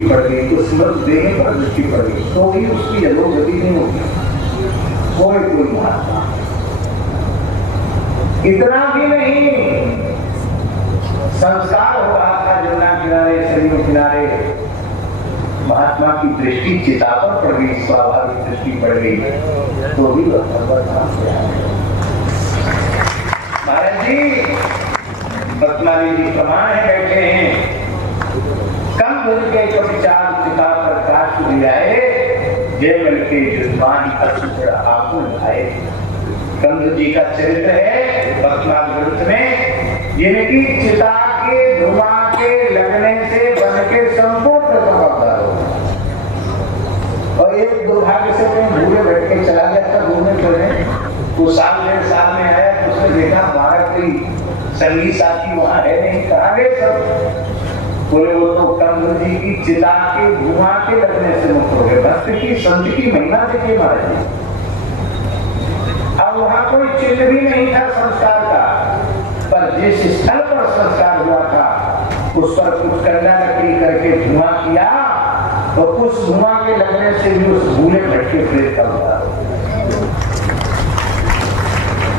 पड़ गई तो स्मृत देने पर दृष्टि पड़ गई तो भी उसकी अधोगति नहीं होगी। कोई महात्मा इतना भी नहीं, संस्कार हो रहा था जमुना किनारे सरयू किनारे, महात्मा की दृष्टि चिता पर पड़ गई, स्वाभाविक दृष्टि पड़ गई तो भी वह भगवत धाम से आए। महाराज जी बतमाली जी प्रमाण है, बैठे हैं, कम दूर के विचार चिता पर काश दिलाए, जय मिल के जुर्मानी का सूत्र आकुल आए। कंद जी का चरित्र है बतमाल ग्रंथ में, जिनकी चिता के धुआं के लगने से बन के संपूर्ण प्रभाव हो, और एक दुर्भाग्य से कहीं भूले बैठ के चला गया था घूमने फिरने, तो साल डेढ़ साल में आया तो उसने देखा भारत की संगी साथी वहां है नहीं, कहा गए सब, बोले वो तो कंद जी की चिता के धुआं के लगने से मुक्त हो गए। भक्त की संत की महिमा देखिए महाराज जी। अब वहां कोई चिन्ह भी नहीं था संस्कार का, पर जिस स्थल पर संस्कार हुआ था उस पर कुछ कंडा लकड़ी करके धुआं किया, तो उस धुआं के लगने से भी उस भूले भटके प्रेत का हुआ।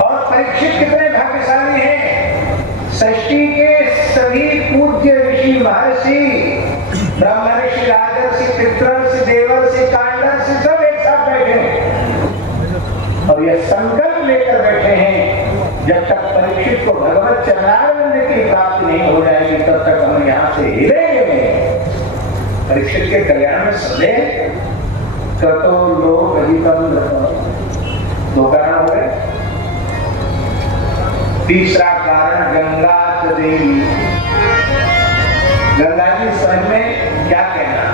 और परीक्षित कितने भाग्यशाली हैं, सृष्टि के सभी पूज्य ऋषि महर्षि ब्रह्मर्षि राजर्षि पितृर्षि देवर्षि कांडर्षि सब एक साथ बैठे हैं और यह संकल्प लेकर बैठे हैं जब तक परीक्षित को भगवत चरणारविंद की प्राप्ति नहीं हो जाएगी तब तक हम यहाँ से हिलेंगे। परीक्षित के कल्याण में संदेह तो लोग अधिकम दो कारण हो गए। तीसरा कारण गंगा देवी, गंगा जी स्वयं में क्या कहना,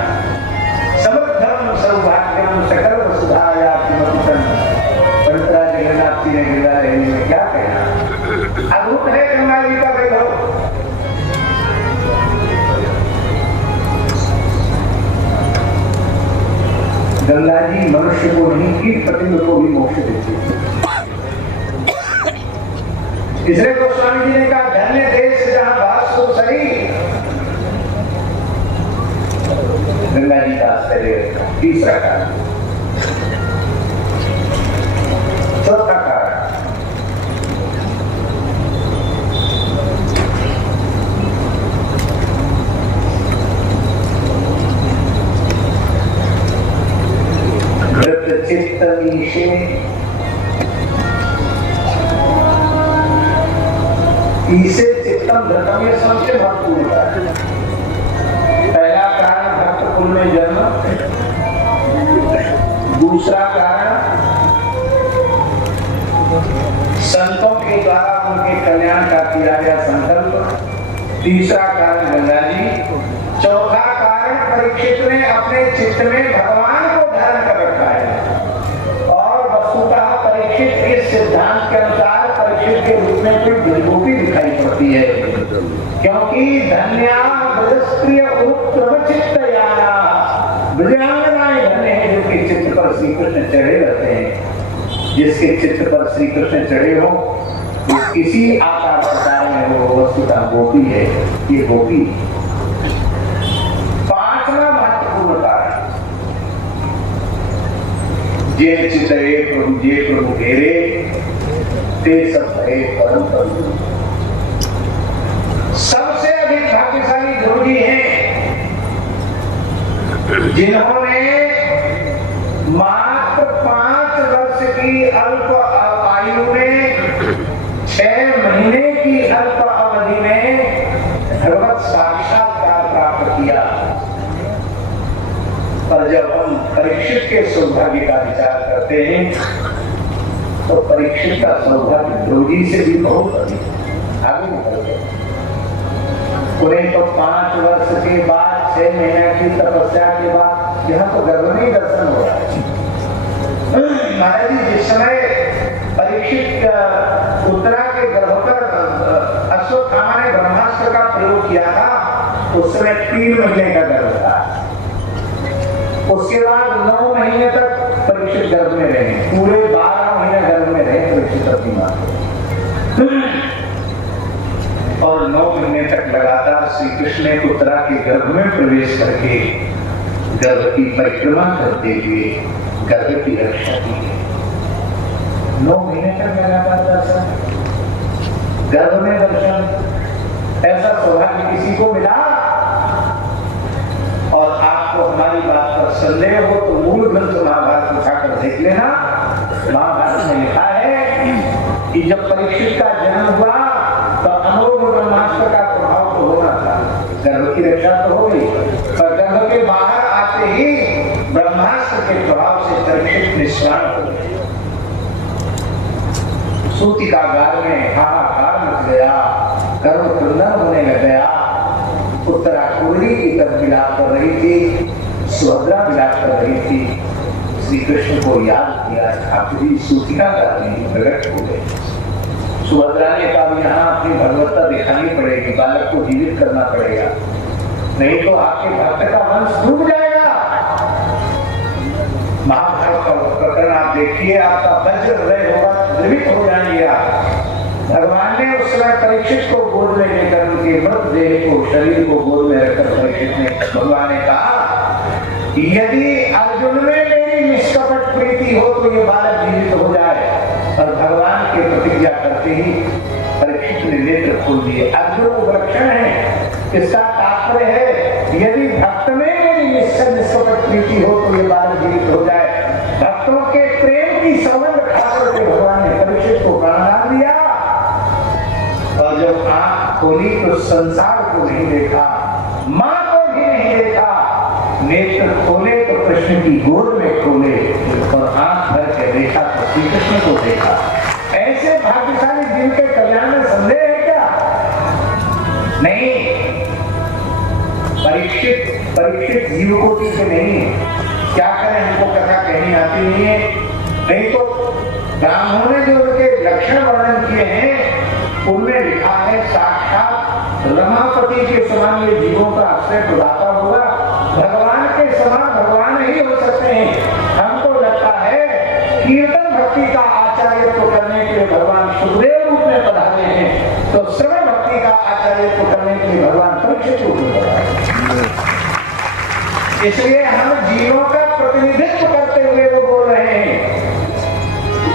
समर्थम सौभाग्यम सकल वसुधाया पवित्रा जगन्नाथ जी ने गंगा देवी में क्या कहना, अद्भुत है गंगा जी का वैभव। गंगा जी मनुष्य को नहीं कीट पतंग को भी मोक्ष देती है। इसलिए गोस्वामी जी ने कहा धन्य देश जहां बास हो सही। गंगा जी का आश्चर्य। तीसरा कारण, चौथा कारण, घृत चित्त मीशे, इसे चित्तम धर्म ये सबसे महत्वपूर्ण है। पहला कारण भक्त कुल में जन्म, दूसरा कारण संतों के द्वारा उनके कल्याण का किया गया संकल्प, तीसरा कारण गंगा जी, चौथा कारण परीक्षित ने अपने चित्त में भगवान को धारण कर रखा है। और वस्तुतः परीक्षित इस सिद्धांत के अनुसार परीक्षित के रूप में कोई दुर्गोपी दिखाई पड़ती है, क्योंकि धन्या ब्रजस्त्रिय उत्तमचित्तयाना, ब्रजांगनाएं धन्य हैं जिनके चित्त पर श्री कृष्ण चढ़े रहते हैं। जिसके चित्त पर श्री कृष्ण चढ़े हो तो किसी आकार प्रकार में वो वस्तुतः गोपी है, ये गोपी। पांचवा महत्वपूर्ण कारण, जे चितये प्रभु जे प्रभु घेरे ते सब है परम प्रभु। सबसे अधिक भाग्यशाली गुरु जी हैं जिन्होंने मात्र 5 वर्ष की अल्प आयु में 6 महीने की अल्प अवधि में भगवत साक्षात्कार प्राप्त किया। पर जब हम परीक्षित के सौभाग्य का विचार करते हैं तो परीक्षित का सौभाग्य ध्रुव जी से भी बहुत अधिक आगे निकल गया। उन्हें तो 5 वर्ष के बाद 6 महीने की तपस्या के बाद यहाँ तो गर्भ में ही दर्शन हो रहा है। महाराज जी जिस समय परीक्षित उत्तरा के गर्भ पर अश्वत्थामा ने ब्रह्मास्त्र का प्रयोग किया था, उस समय 3 महीने का गर्भ था। उसके बाद 9 महीने तक परीक्षित गर्भ में रहे, पूरे 12 महीने गर्भ में रहे परीक्षित अपनी मां। और 9 महीने तक लगातार श्री कृष्ण ने उत्तरा के गर्भ में प्रवेश करके गर्भ की परिक्रमा करते हुए गर्भ की रक्षा की है। 9 महीने तक लगातार दर्शन, गर्भ में दर्शन, ऐसा सौभाग्य किसी को मिला? और आपको हमारी बात पर संदेह हो तो मूल ग्रंथ महाभारत उठाकर देख लेना। महाभारत में लिखा है कि जब परीक्षित का जन्म हुआ तो अमोघ ब्रह्मास्त्र का प्रभाव तो होना था, गर्भ की रक्षा तो हो गई, पर गर्भ के बाहर आते ही ब्रह्मास्त्र के प्रभाव से परीक्षित निष्काम हो गए। सूतिकागार में हाहाकार मच गया, गर्भ क्रंदन होने लग गया। उत्तरा कुंडली की तरफ विलाप कर रही थी, सुभद्रा विलाप कर रही थी। श्री कृष्ण को याद किया, ठाकुरी सूतिकागार में प्रकट हो गए। सुभद्रा ने कहा यहाँ अपनी भगवत्ता दिखानी पड़ेगी, बालक को जीवित करना पड़ेगा, नहीं तो आपके भक्त का वंश डूब जाएगा। महाभारत का प्रकरण आप देखिए, आपका वज्र हृदय होगा, द्रवित हो जाएंगे आप। भगवान ने उस समय परीक्षित को गोद में लेकर उनके मृतदेह को, शरीर को गोद में रखकर परीक्षित ने, भगवान ने कहा यदि अर्जुन में मेरी निष्कपट प्रीति हो तो ये बालक जीवित हो जाए। और भगवान के प्रतिज्ञा करते ही परीक्षित ने नेत्र खोल दिए। अर्जुन उपलक्षण है, इसका तात्पर्य है यदि भक्त में मेरी निष्कपट प्रीति हो तो ये बालक जीवित हो जाए। भक्तों के प्रेम की सौगंध खाकर के भगवान ने परीक्षित को प्राणदान दिया। और जब आंख खोली तो संसार को नहीं देखा, मां को भी नहीं देखा। नेत्र खोले तो कृष्ण की गोद में खोले, और आंख भर के देखा तो श्री कृष्ण को देखा। ऐसे भाग्यशाली जीव के कल्याण में संदेह है क्या? नहीं। परीक्षित जीव कोटि के नहीं। क्या करें, हमको कथा कहनी आती नहीं है। नहीं तो ब्राह्मणों ने जो उनके लक्षण वर्णन किए हैं उनमें लिखा है साक्षात रमापति के समान ये जीवों का आश्रय प्रदाता होगा। भगवान के समान भगवान ही हो सकते हैं। हमको लगता है कीर्तन भक्ति का आचार्यत्व करने के लिए भगवान सुखदेव रूप में पधारे हैं, तो श्रवण भक्ति का आचार्यत्व करने के लिए भगवान परीक्षित रूप में पधारे। इसलिए हम जीवों का प्रतिनिधित्व करते हुए वो बोल रहे हैं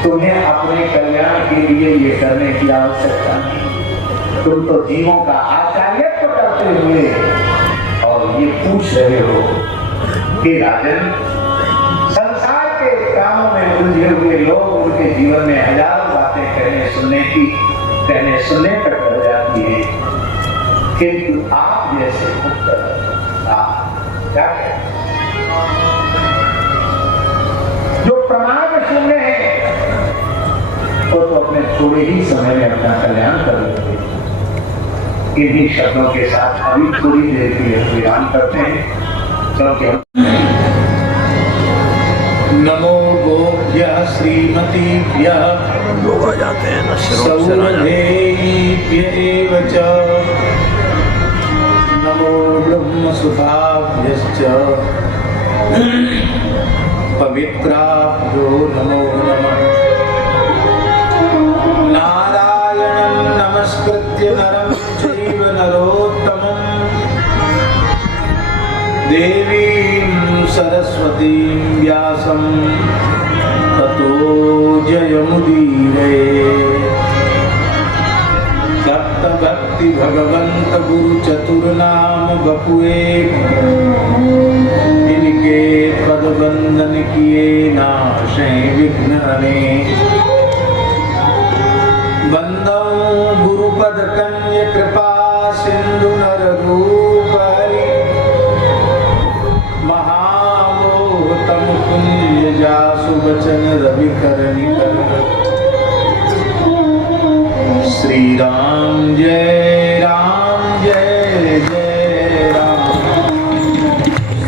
तुम्हें अपने कल्याण के लिए ये करने की आवश्यकता नहीं। तुम तो जीवों का आचार्यत्व करते हुए और ये पूछ रहे हो कि राजन, संसार के कामों में उलझे हुए लोग उनके जीवन में हजारों बातें कहने सुनने तक कर जाती है, किंतु आप जैसे क्या कहें जो प्रमाण शून्य है तो अपने थोड़े ही समय में अपना कल्याण कर लेते। इन्हीं शब्दों के साथ अभी थोड़ी देर के लिए विराम करते हैं, क्योंकि नमो गोभ्यः श्रीमतीभ्यः गोवा जाते हैं ना एव च नमो ब्रह्मसुताभ्यश्च पवित्राभ्यो नमो नमः। नारायणं नमस्कृत्य नरं चैव नरोत्तमं देवीं सरस्वतीं व्यासं ततो जयमुदीरये। तप्त भक्ति भगवंत गुरु चतुर्नाम बपुए, इनके पद बंदन किए नाशे विघ्न हरे। बंदौ गुरुपद कन्य कृपा सिंधु नर रूप हरि। महामोहतम पुण्य जासु बचन रवि कर निकर। श्री राम जय जय राम।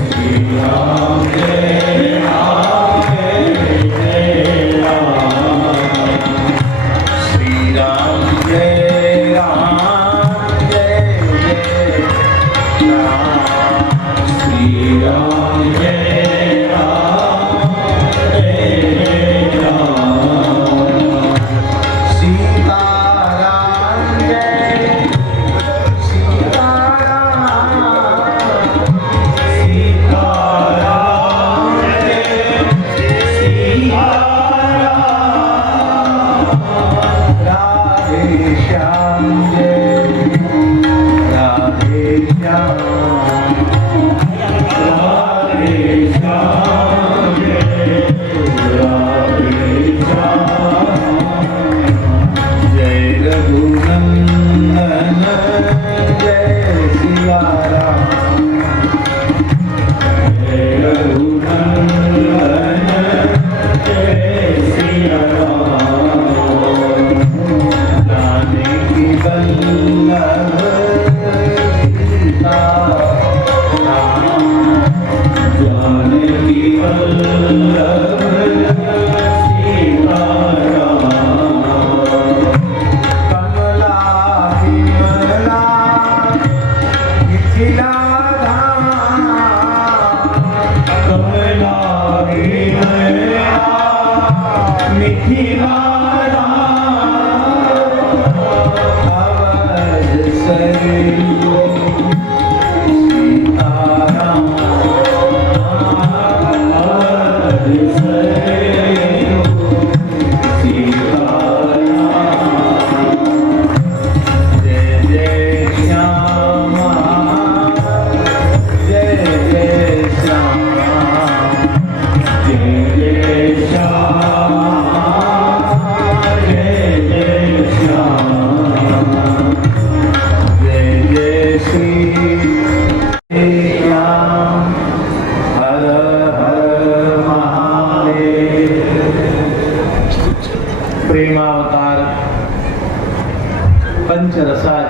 श्री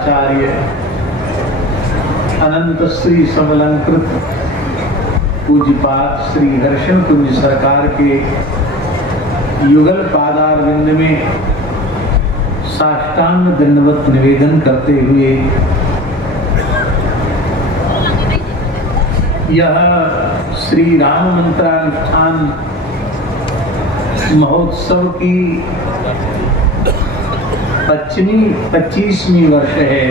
आचार्य अनंत श्री समलंकृत पूज्यपाद श्री हर्षण कुंज सरकार के युगल पादारविंद में साष्टांग दंडवत निवेदन करते हुए यह श्री राम मंत्रानुष्ठान महोत्सव की 25वीं वर्ष है,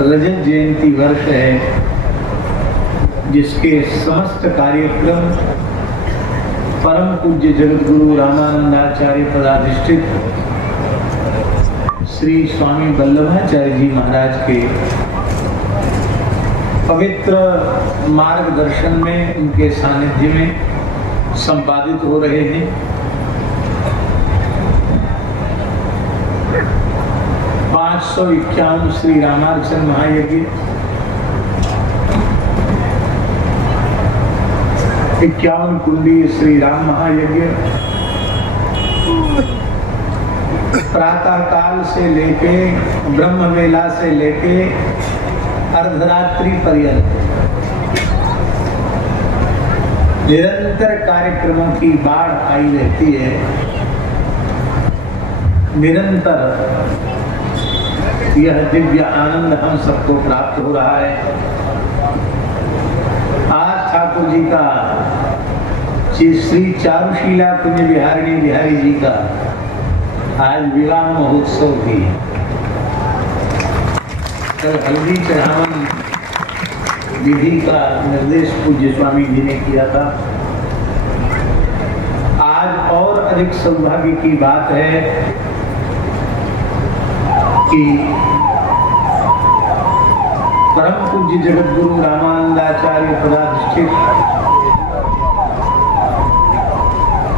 रजत जयंती वर्ष है, जिसके समस्त कार्यक्रम परम पूज्य जगत गुरु रामानंदाचार्य पदाधिष्ठित श्री स्वामी वल्लभाचार्य जी महाराज के पवित्र मार्गदर्शन में, उनके सानिध्य में संपादित हो रहे हैं। 551 श्री रामार्चन महायज्ञ, 51 कुंडी श्री राम महायज्ञ प्रातः काल से लेके ब्रह्म वेला से लेके अर्धरात्रि पर्यंत निरंतर कार्यक्रमों की बाढ़ आई रहती है। निरंतर यह दिव्य आनंद हम सबको प्राप्त हो रहा है। आज ठाकुर जी का श्री चारुशीला पुण्य विहारिणी बिहारी जी का आज विवाह महोत्सव भी। कल हल्दी चढ़ावन विधि का निर्देश पूज्य स्वामी जी ने किया था। आज और अधिक सौभाग्य की बात है कि परम पूज्य जगत गुरु रामानंदाचार्य पदाधिष्ठित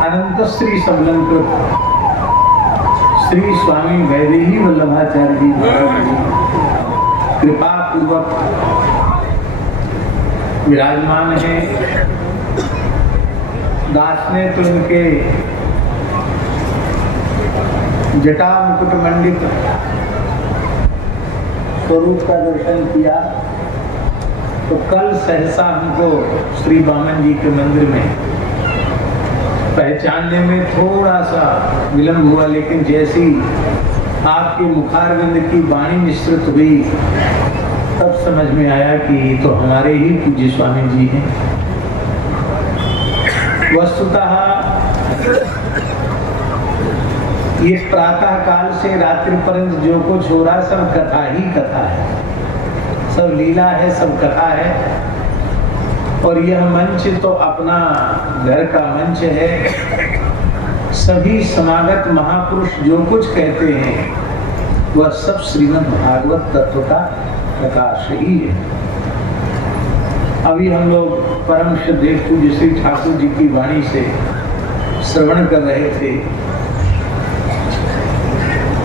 अनंत श्री समलंकृत श्री स्वामी वैदेही वल्लभाचार्य जी महाराज जी कृपा पूर्वक विराजमान है। दास ने तो इनके जटा मुकुट मंडित स्वरूप का दर्शन किया, तो कल सहसा हमको श्री बामन जी के मंदिर में पहचानने में थोड़ा सा विलंब हुआ, लेकिन जैसी आपके मुखारविंद की वाणी निश्चित हुई तब समझ में आया कि ये तो हमारे ही पूज्य स्वामी जी हैं। वस्तुतः ये प्रातः काल से रात्रि पर्यंत जो कुछ हो रहा सब कथा ही कथा है, सब लीला है, सब कथा है। और यह मंच तो अपना घर का मंच है। सभी समागत महापुरुष जो कुछ कहते हैं वह सब श्रीमद् भागवत तत्व का प्रकाश ही है। अभी हम लोग परम श्रद्धेय पूज्य श्री ठाकुर जी की वाणी से श्रवण कर रहे थे।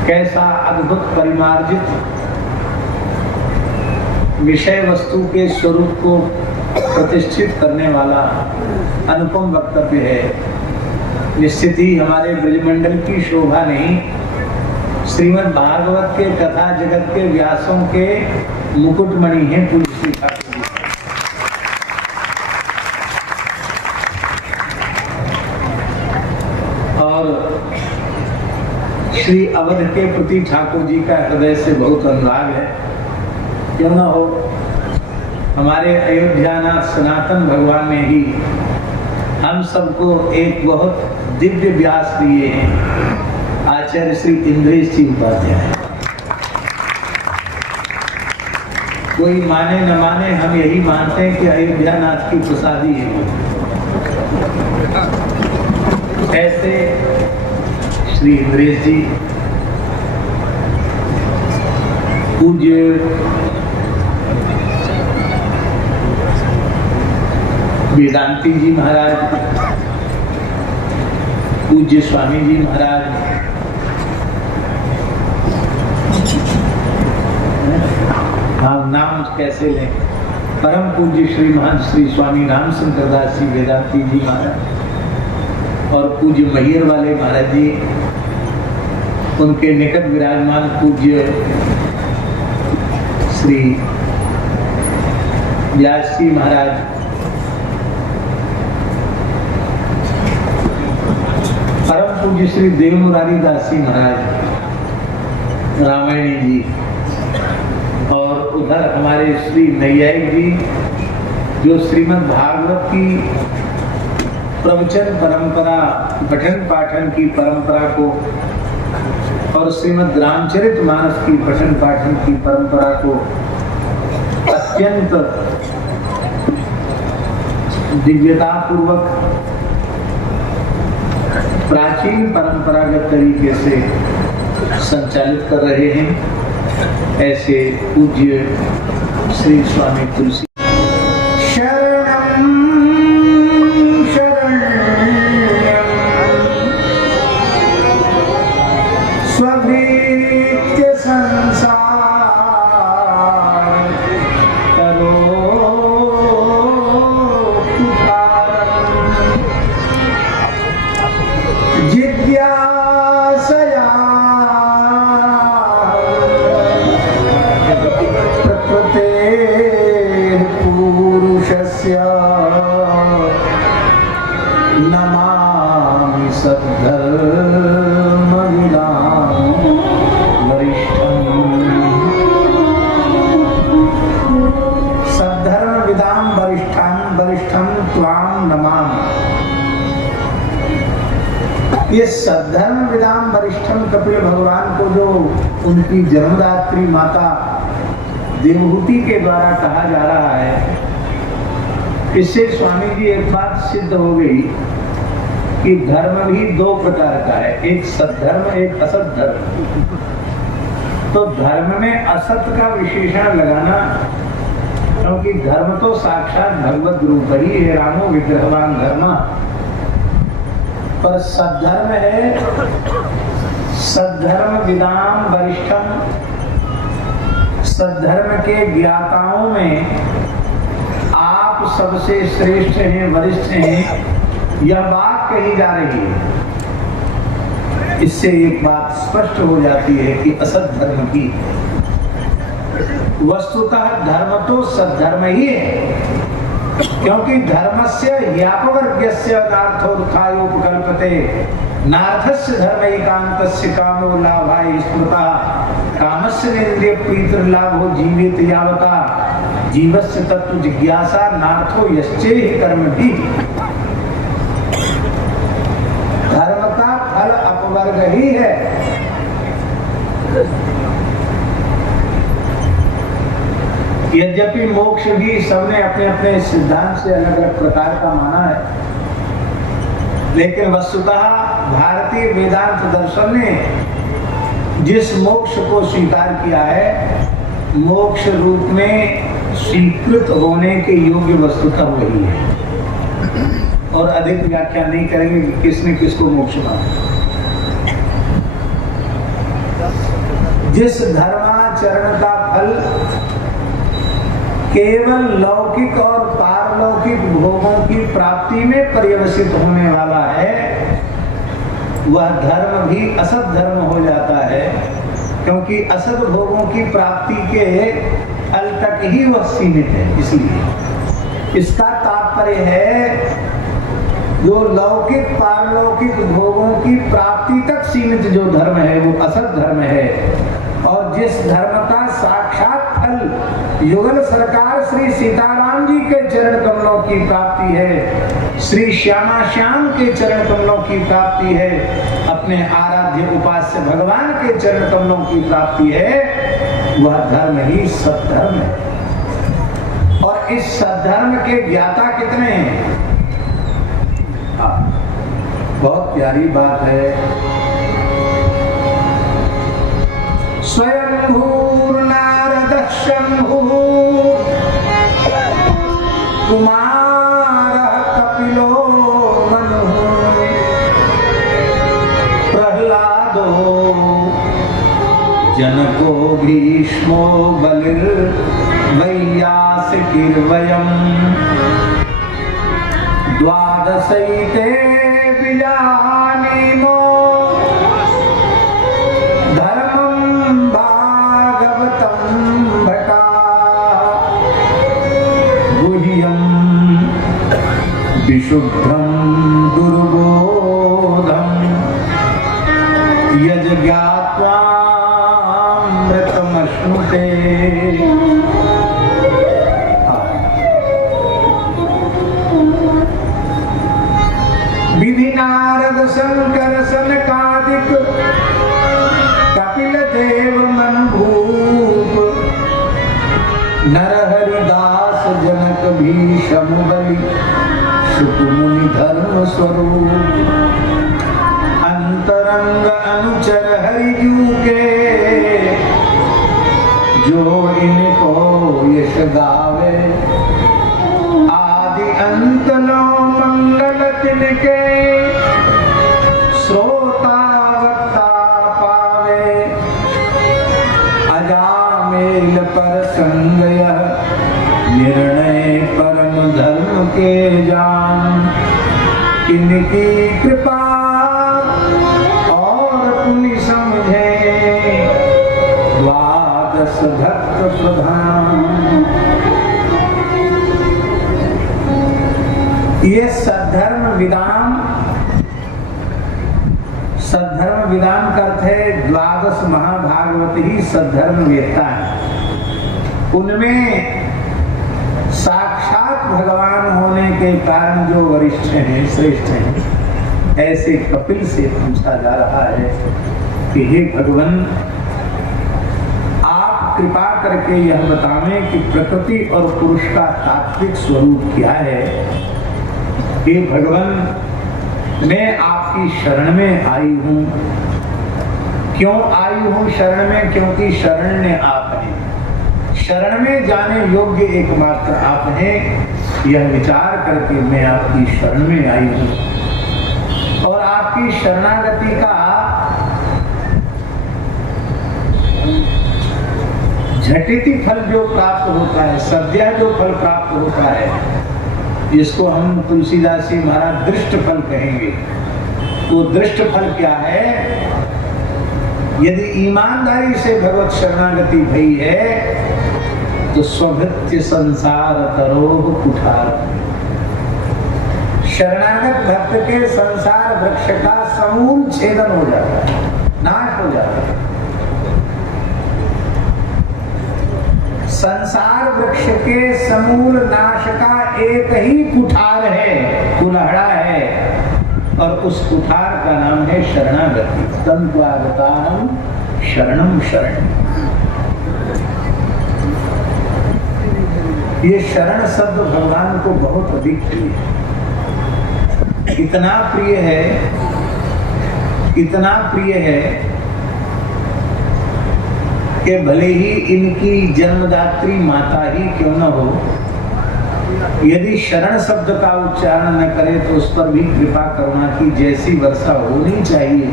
कैसा अद्भुत परिमार्जित विषय वस्तु के स्वरूप को प्रतिष्ठित करने वाला अनुपम वक्तव्य है। निश्चित ही हमारे ब्रजमंडल की शोभा नहीं, श्रीमद् भागवत के कथा जगत के व्यासों के मुकुटमणि है पूज्य श्री ठाकुर जी। और श्री अवध के प्रति ठाकुर जी का हृदय से बहुत अनुराग है। क्यों न हो, हमारे अयोध्यानाथ सनातन भगवान ने ही हम सबको एक बहुत दिव्य व्यास दिए हैं, आचार्य श्री इंद्रेश जी उपाध्याय। कोई माने न माने, हम यही मानते हैं कि अयोध्यानाथ की प्रसादी है। ऐसे श्री इंद्रेश जी पूज्य वेदांती जी महाराज, पूज्य स्वामी जी महाराज, हम नाम कैसे लें, परम पूज्य श्री महंत श्री स्वामी रामशंकर दास जी वेदांती जी महाराज और पूज्य मैयर वाले महाराज जी, उनके निकट विराजमान पूज्य श्री व्यास जी महाराज, परम पूज्य श्री देव मुरारी दास जी महाराज रामायणी जी, और उधर हमारे श्री नैयायिक जी जो श्रीमद् भागवत की प्रवचन परंपरा, पठन पाठन की परंपरा को और श्रीमद् रामचरितमानस की पठन पाठन की परंपरा को अत्यंत दिव्यता पूर्वक प्राचीन परंपरागत तरीके से संचालित कर रहे हैं, ऐसे पूज्य श्री स्वामी तुलसी नमामि सद्धर्मविदां वरिष्ठं त्वां नमामि। ये सद्धर्म विदाम वरिष्ठम कपिल भगवान को जो उनकी जन्मदात्री माता देवहूति के द्वारा कहा जा रहा है, इससे स्वामी जी एक बात सिद्ध हो गई कि धर्म भी दो प्रकार का है, एक सद्धर्म एक असत धर्म। तो धर्म में असत का विशेषण लगाना, क्योंकि धर्म तो साक्षात भगवत रूप ही है, रामो विग्रहवान धर्म, पर सद्धर्म है सद्धर्म विदाम वरिष्ठम। सद्धर्म के ज्ञाताओं में आप सबसे श्रेष्ठ हैं, वरिष्ठ हैं, यह बात कही जा रही है। इससे एक बात स्पष्ट हो जाती है कि असत धर्म की वस्तुतः धर्म तो सद्धर्म ही है, क्योंकि धर्मस्य यापवर्ग्यस्य नार्थोत्थायोपकल्पते नार्थस्य धर्मैकान्तस्य कामो लाभाय स्मृतः कामस्य नेन्द्रिय प्रीतिर्लाभो जीवित यावता जीवस्य तत्व जिज्ञासा नार्थो यश्चेहि कर्म भी। धर्म का फल अपवर्ग ही है। यद्यपि मोक्ष भी सबने अपने अपने सिद्धांत से अलग अलग प्रकार का माना है, लेकिन वस्तुतः भारतीय वेदांत दर्शन ने जिस मोक्ष को स्वीकार किया है, मोक्ष रूप में स्वीकृत होने के योग्य वस्तुतः वही है। और अधिक व्याख्या नहीं करेंगे कि किसने किसको मोक्ष माना। जिस धर्माचरण का फल केवल लौकिक और पारलौकिक भोगों की प्राप्ति में पर्यवसित होने वाला है, वह धर्म भी असत धर्म हो जाता है, क्योंकि असत भोगों की प्राप्ति के फल तक ही वह सीमित है। इसलिए इसका तात्पर्य है जो लौकिक पारलौकिक भोगों की प्राप्ति तक सीमित जो धर्म है वो असत धर्म है, और जिस धर्म का साक्षात फल युगल सरकार श्री सीताराम जी के चरण कमलों की प्राप्ति है, श्री श्यामा श्याम के चरण कमलों की प्राप्ति है, अपने आराध्य उपास्य भगवान के चरण कमलों की प्राप्ति है, वह धर्म ही सद्धर्म है। और इस सद्धर्म के ज्ञाता कितने हैं? बहुत प्यारी बात है। स्वयंभूर्नारदः शंभुः कुमारः कपिलो मनुः प्रह्लादो जनको भीष्मो बलिर्वैयासिकिर्वयम् द्वादशैते विजानीमो धर्मं भागवतं भटा विशुद्धं दुर्बोधं यज ज्ञात्वामृतमश्नुते। विधि नारद शंकर सनकादिक कपिल देव मनभूप नरहरिदास जनक भीषम बलि शुक मुनि धर्म स्वरूप अंतरंग अनुचर हरिजू के जो इनको यश गावे आदि अंत लो मंगल तिनके श्रोता वक्ता पावे अजामेल पर संग यह निर्णय परम धर्म के जान इनकी कृपा और पुण्य समझे द्वादश भक्त प्रधान। ये सद्धर्म विदाम, सद्धर्म विदाम का अर्थ है द्वादश महाभागवत ही सद्धर्म वेत्ता है। उनमें साक्षात भगवान होने के कारण जो वरिष्ठ हैं, श्रेष्ठ हैं, ऐसे कपिल से पूछा जा रहा है कि हे भगवान, आप कृपा करके यह बतावें कि प्रकृति और पुरुष का तात्विक स्वरूप क्या है। हे भगवान, मैं आपकी शरण में आई हूं। क्यों आई हूं शरण में? क्योंकि शरण्य आप हैं, शरण में जाने योग्य एकमात्र आप हैं। यह विचार करके मैं आपकी शरण में आई हूं और आपकी शरणागति का झटिति फल जो प्राप्त होता है, सद्य जो फल प्राप्त होता है, जिसको हम तुलसीदास जी महाराज दृष्ट फल कहेंगे। वो दृष्ट फल क्या है? यदि ईमानदारी से भगवत शरणागति भई है तो स्वभृत्य संसार तरोह कुठार। शरणागत भक्त के संसार वृक्ष का समूल छेदन हो जाता है, नाश हो जाता है। संसार वृक्ष के समूल नाश का एक ही कुठार है, कुल्हाड़ा है, और उस कुठार का नाम है शरणागति। तन्त्वागतां शरणं शरणं। ये शरण शब्द भगवान को बहुत अधिक प्रिय है। इतना प्रिय है, इतना प्रिय है कि भले ही इनकी जन्मदात्री माता ही क्यों न हो, यदि शरण शब्द का उच्चारण न करे तो उस पर भी कृपा करुणा की जैसी वर्षा होनी चाहिए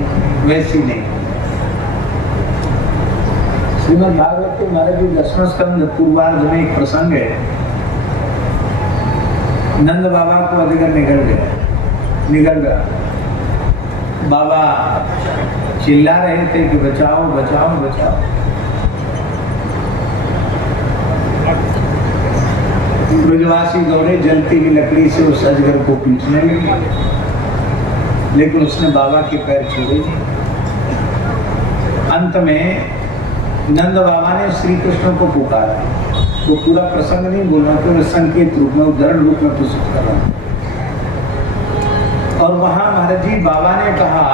वैसी नहीं। श्रीमद् भागवत के महाराज जी दसवें स्कंद पूर्वार्ध में एक प्रसंग है। नंद बाबा को अजगर निगल गया। बाबा चिल्ला रहे थे कि बचाओ बचाओ बचाओ। ब्रजवासी दौड़े, जलती हुई लकड़ी से उस अजगर को पीटने लगे, लेकिन उसने बाबा के पैर छुए नहीं। अंत में नंद बाबा ने श्री कृष्ण को पुकारा। वो पूरा प्रसंग नहीं बोलना, तो संकेत रूप में, उदाहरण रूप में प्रस्तुत कर रहा हूं। और वहां महाराज जी बाबा ने कहा,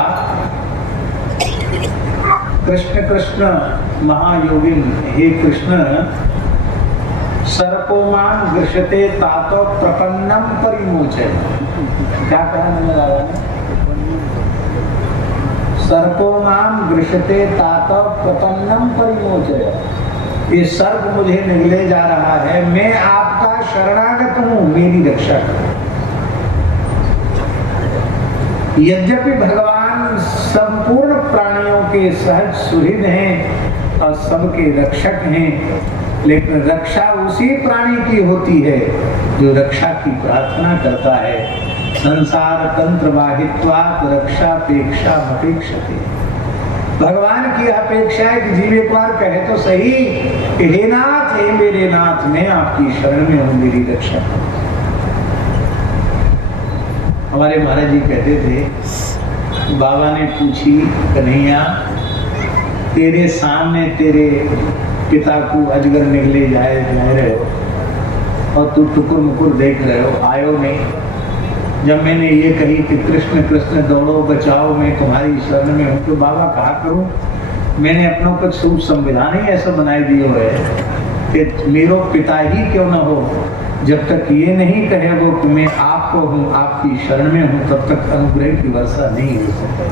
कृष्ण कृष्ण महायोगिन, हे कृष्ण, सर्पोमान गृह्यते तातो प्रपन्नम परिमोचय। क्या कहा नंद बाबा ने? सर्पोमान गृह्यते तातो प्रपन्नम परिमोचय। ये सर्प मुझे निगले जा रहा है, मैं आपका शरणागत हूं, मेरी रक्षा करें। यद्यपि भगवान संपूर्ण प्राणियों के सहज सुहृद हैं और सबके रक्षक हैं, लेकिन रक्षा उसी प्राणी की होती है जो रक्षा की प्रार्थना करता है। संसार तंत्र वाहित्वात् रक्षापेक्षा अपेक्षते। भगवान की अपेक्षा है कि जीव एक बार कहे तो सही कि हे नाथ, हे मेरे नाथ, मैं आपकी शरण में हूं, मेरी रक्षा करो। हमारे महाराज जी कहते थे, बाबा ने पूछी, कन्हैया तेरे सामने तेरे पिता को अजगर निकले जा रहे हो और तू टुकुर मुकुर देख रहे हो, आयो नहीं। जब मैंने ये कही कि कृष्ण कृष्ण दौड़ो बचाओ, मैं तुम्हारी शरण में हूँ, तो बाबा कहा करूँ मैंने अपनों को सूप संविधान ही ऐसा बनाई दिए हुए कि मेरो पिता ही क्यों न हो, जब तक ये नहीं कहे वो कि मैं आपको हूँ, आपकी शरण में हूँ, तब तक अनुग्रह की वर्षा नहीं हो सकती।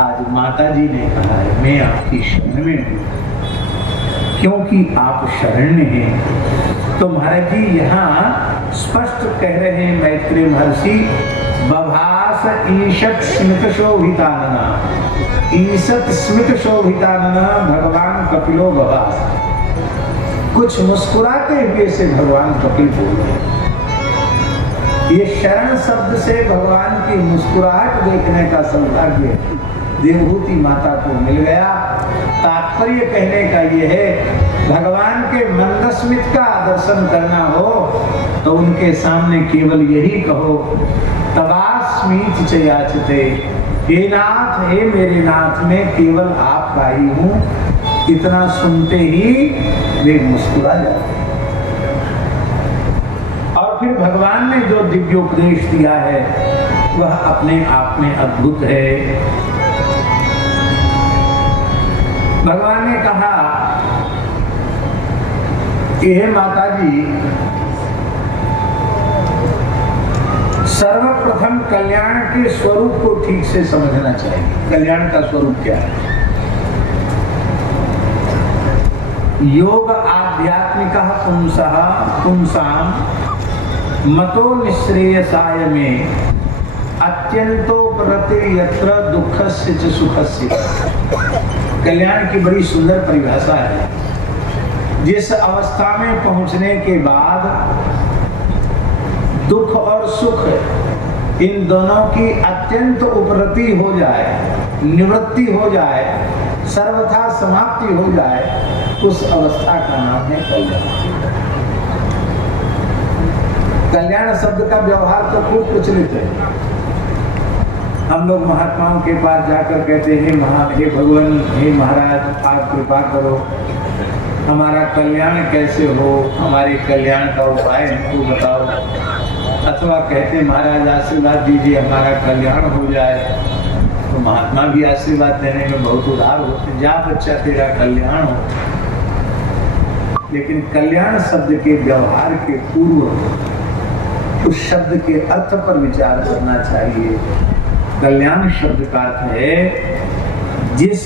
आज माता जी ने कहा है मैं आपकी शरण में हूँ, क्योंकि आप शरण में हैं। तो महाराज जी यहाँ स्पष्ट कह रहे हैं मैत्रेय महर्षि, बभास ईशत स्मित शोभितानना, ईशत स्मित शोभितानना भगवान कपिलो बभास। कुछ मुस्कुराते हुए से भगवान कपिल बोले। ये शरण शब्द से भगवान की मुस्कुराहट देखने का सौभाग्य देवभूति माता को मिल गया। तात्पर्य कहने का ये है, भगवान के मंदस्मित का दर्शन करना हो तो उनके सामने केवल यही कहो, तदास्मीत च याचते, हे नाथ हे मेरे नाथ, मैं केवल आपका ही हूँ। इतना सुनते ही वे मुस्कुरा जाते। और फिर भगवान ने जो दिव्योपदेश दिया है वह अपने आप में अद्भुत है। भगवान ने कहा कि हे माता जी, सर्वप्रथम कल्याण के स्वरूप को ठीक से समझना चाहिए। कल्याण का स्वरूप क्या है? योग आध्यात्मिक पुंसः पुंसाम मतो निःश्रेयसाय में अत्यंतो प्रति यत्र दुःखस्य च सुखस्य। कल्याण की बड़ी सुंदर परिभाषा है। जिस अवस्था में पहुंचने के बाद दुख और सुख इन दोनों की अत्यंत उपरति हो जाए, निवृत्ति हो जाए, सर्वथा समाप्ति हो जाए, उस अवस्था का नाम है कल्याण। कल्याण शब्द का व्यवहार तो खूब प्रचलित है। हम लोग महात्माओं के पास जाकर कहते हैं, हे भगवान, हे महाराज, आप कृपा करो, हमारा कल्याण कैसे हो, हमारे कल्याण का उपाय हमको बताओ। अथवा कहते महाराज आशीर्वाद दीजिए हमारा कल्याण हो जाए। तो महात्मा भी आशीर्वाद देने में बहुत उदार होते, जा बच्चा तेरा कल्याण हो। लेकिन कल्याण शब्द के व्यवहार के पूर्व उस शब्द के अर्थ पर विचार करना चाहिए। कल्याण शब्द का अर्थ है जिस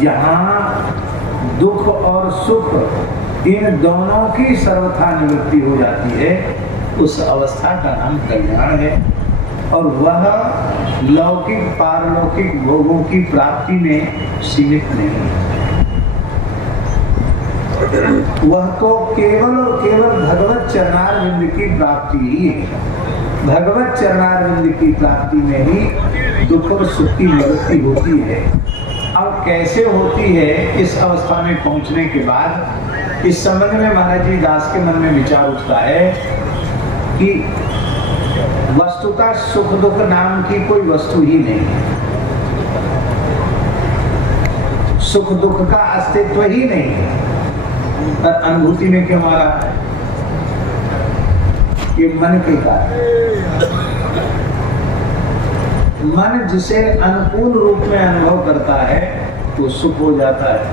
जहां दुख और सुख इन दोनों की सर्वथा निवृत्ति हो जाती है, उस अवस्था का नाम कल्याण है। और वह लौकिक पारलौकिक भोगों की प्राप्ति में सीमित नहीं है। वह तो केवल और केवल भगवत चरणारविंद की प्राप्ति ही है। भगवत चरणारविंद की प्राप्ति में ही दुख और सुख की निवृत्ति होती है। अब कैसे होती है इस अवस्था में पहुंचने के बाद, इस संबंध में महाराज जी दास के मन में विचार उठता है कि वस्तुतः सुख दुख नाम की कोई वस्तु ही नहीं है। सुख दुख का अस्तित्व ही नहीं है, पर अनुभूति में क्यों आ रहा है? ये मन के कारण। मन जिसे अनुकूल रूप में अनुभव करता है वो सुख हो जाता है,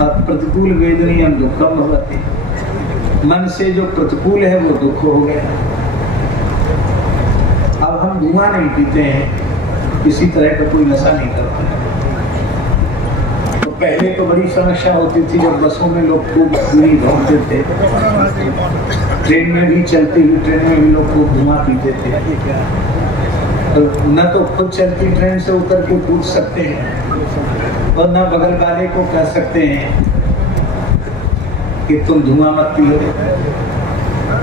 और प्रतिकूल वेदनीयम दुखम भवति। मन से जो प्रतिकूल है वो दुख हो गया। अब हम धुआं नहीं पीते हैं, किसी तरह का कोई नशा नहीं करते हैं। तो पहले तो बड़ी समस्या होती थी जब बसों में लोग खूब धुआं भोंकते थे, ट्रेन में भी चलती हुई ट्रेन में भी लोग खूब धुआं पीते थे। तो न तो खुद चलती ट्रेन से उतर के पूछ सकते हैं और न बगल वाले को कह सकते हैं कि तुम धुआं मत पियो।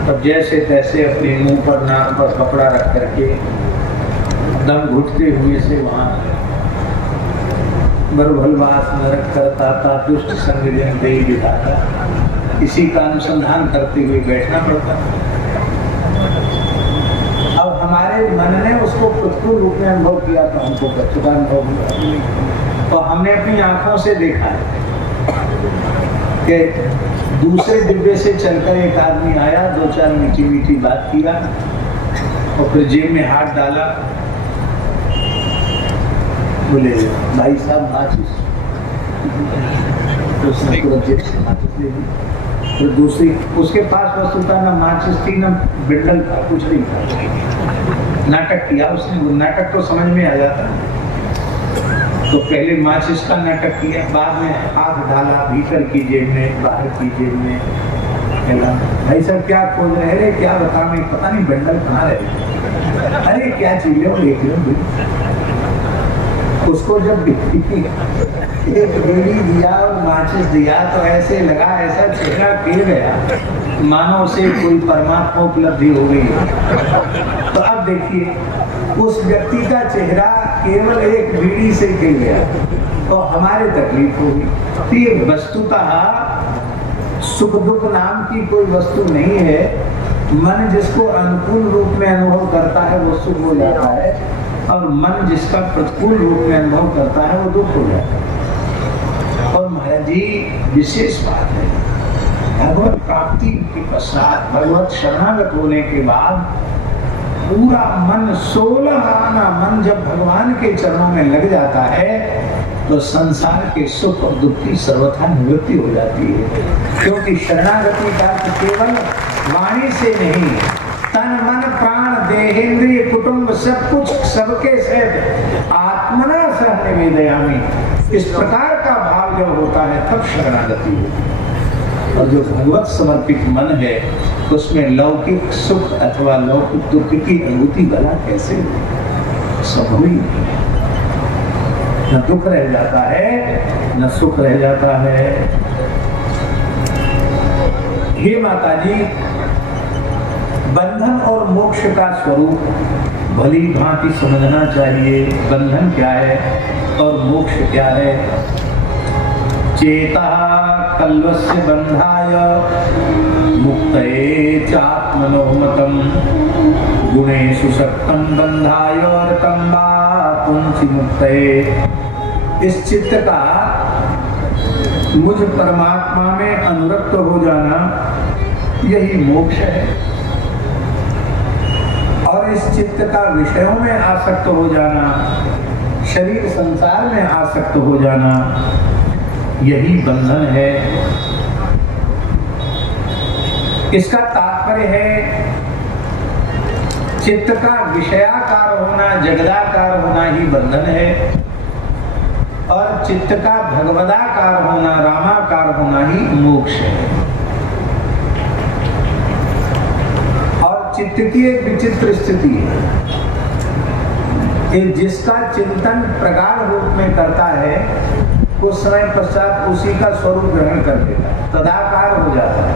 तब जैसे तैसे अपने मुंह पर नाक पर कपड़ा रख करके दम घुटते हुए से वहां बरभलवास नरक करता था, दुष्ट संग जन दे विधाता, इसी का अनुसंधान करते हुए बैठना पड़ता। उसको प्रतिकूल रूप में अनुभव किया तो हमको प्रतिकूल अनुभव हुआ। तो हमने अपनी आंखों से देखा है कि दूसरे डिब्बे से चलकर एक आदमी आया, 2-4 मीठी मीठी बात किया और फिर जेब में हाथ डाला, बोले भाई साहब माचिस, तो उसने तुरंत जेब से माचिस ले ली। तो दूसरी उसके पास वस्तु था, ना माचिस थी ना बिंडल था, कुछ नहीं था। नाटक किया उसने, वो नाटक तो समझ में आ जाता। तो पहले माचिस का नाटक किया, बाद में हाथ डाला भीतर की जेब में, बाहर की जेब में। भाई साहब क्या खोज रहे हैं, क्या बता, मैं पता नहीं बंडल कहाँ रहे। अरे क्या चीज है, देख लो। उसको जब एक बीड़ी दिया और माचिस दिया तो ऐसे लगा, ऐसा चेहरा खिल गया मानो उसे कोई परमात्मा उपलब्धि हो गई। तो अब देखिए उस व्यक्ति का चेहरा केवल एक बीड़ी से खिल गया तो हमारे तकलीफ होगी। तो ये वस्तुतः सुख दुख नाम की कोई वस्तु नहीं है। मन जिसको अनुकूल रूप में अनुभव करता है वो सुख हो जाता है, और मन जिसका प्रतिकूल रूप में अनुभव करता है वो दुख हो जाता है। और महाराज जी विशेष बात है, भगवत प्राप्ति के पश्चात, भगवत शरणागत होने के बाद पूरा मन 16 आना मन जब भगवान के चरणों में लग जाता है तो संसार के सुख और दुख की सर्वथा निवृत्ति हो जाती है। क्योंकि शरणागति का अर्थ केवल वाणी से नहीं, तन मन प्राण देहेंद्रिय कुटुंब सब कुछ सबके सहित आत्मना सह निवेदयामि, इस प्रकार का भाव जब होता है तब शरणागति होती है। और जो भगवत समर्पित मन है उसमें लौकिक सुख अथवा लौकिक दुख की अनुभूति भला कैसे संभव ही नहीं। न दुख रह जाता है न सुख रह जाता है। हे माता जी, बंधन और मोक्ष का स्वरूप भली भांति समझना चाहिए। बंधन क्या है और मोक्ष क्या है। चेता कल्वस्य बंधाय मुक्तये चात्मनोमतम, गुणेषु सक्तं बंधाय रतं वा पुंसि मुक्तये। इस चित्त का मुझ परमात्मा में अनुरक्त हो जाना यही मोक्ष है, और इस चित्त का विषयों में आसक्त हो जाना, शरीर संसार में आसक्त हो जाना यही बंधन है। इसका तात्पर्य है चित्त का विषयाकार होना, जगदाकार होना ही बंधन है, और चित्त का भगवदाकार होना, रामाकार होना ही मोक्ष है। और चित्त की एक विचित्र स्थिति है कि जिसका चिंतन प्रगाढ़ रूप में करता है कुछ समय पश्चात उसी का स्वरूप ग्रहण कर लेता है, तदाकार हो जाता है।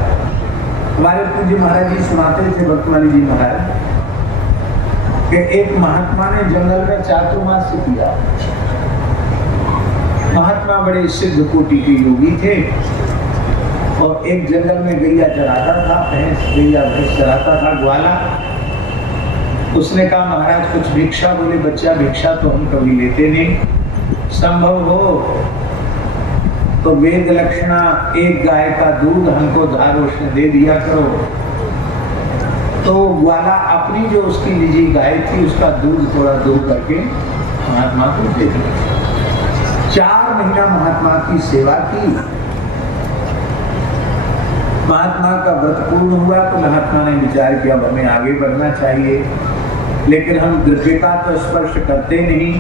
हमारे पूज्य महाराज जी सुनाते थे, भक्तमाली जी महाराज, कि एक महात्मा ने जंगल में चातुर्मास किया। महात्मा बड़े सिद्ध कोटि के योगी थे और एक जंगल में गैया चराता था, भैंस चराता था, ग्वाला। उसने कहा महाराज कुछ भिक्षा। बोले बच्चा भिक्षा तो हम कभी लेते नहीं, संभव हो तो वेद लक्षणा एक गाय का दूध हमको धारोश में दे दिया करो। तो ग्वाला अपनी जो उसकी निजी गाय थी उसका दूध थोड़ा दूर करके महात्मा को दे दिया। 4 महीना महात्मा की सेवा की। महात्मा का व्रत पूर्ण हुआ तो महात्मा ने विचार किया अब हमें आगे बढ़ना चाहिए, लेकिन हम द्रव्य का तो स्पर्श करते नहीं।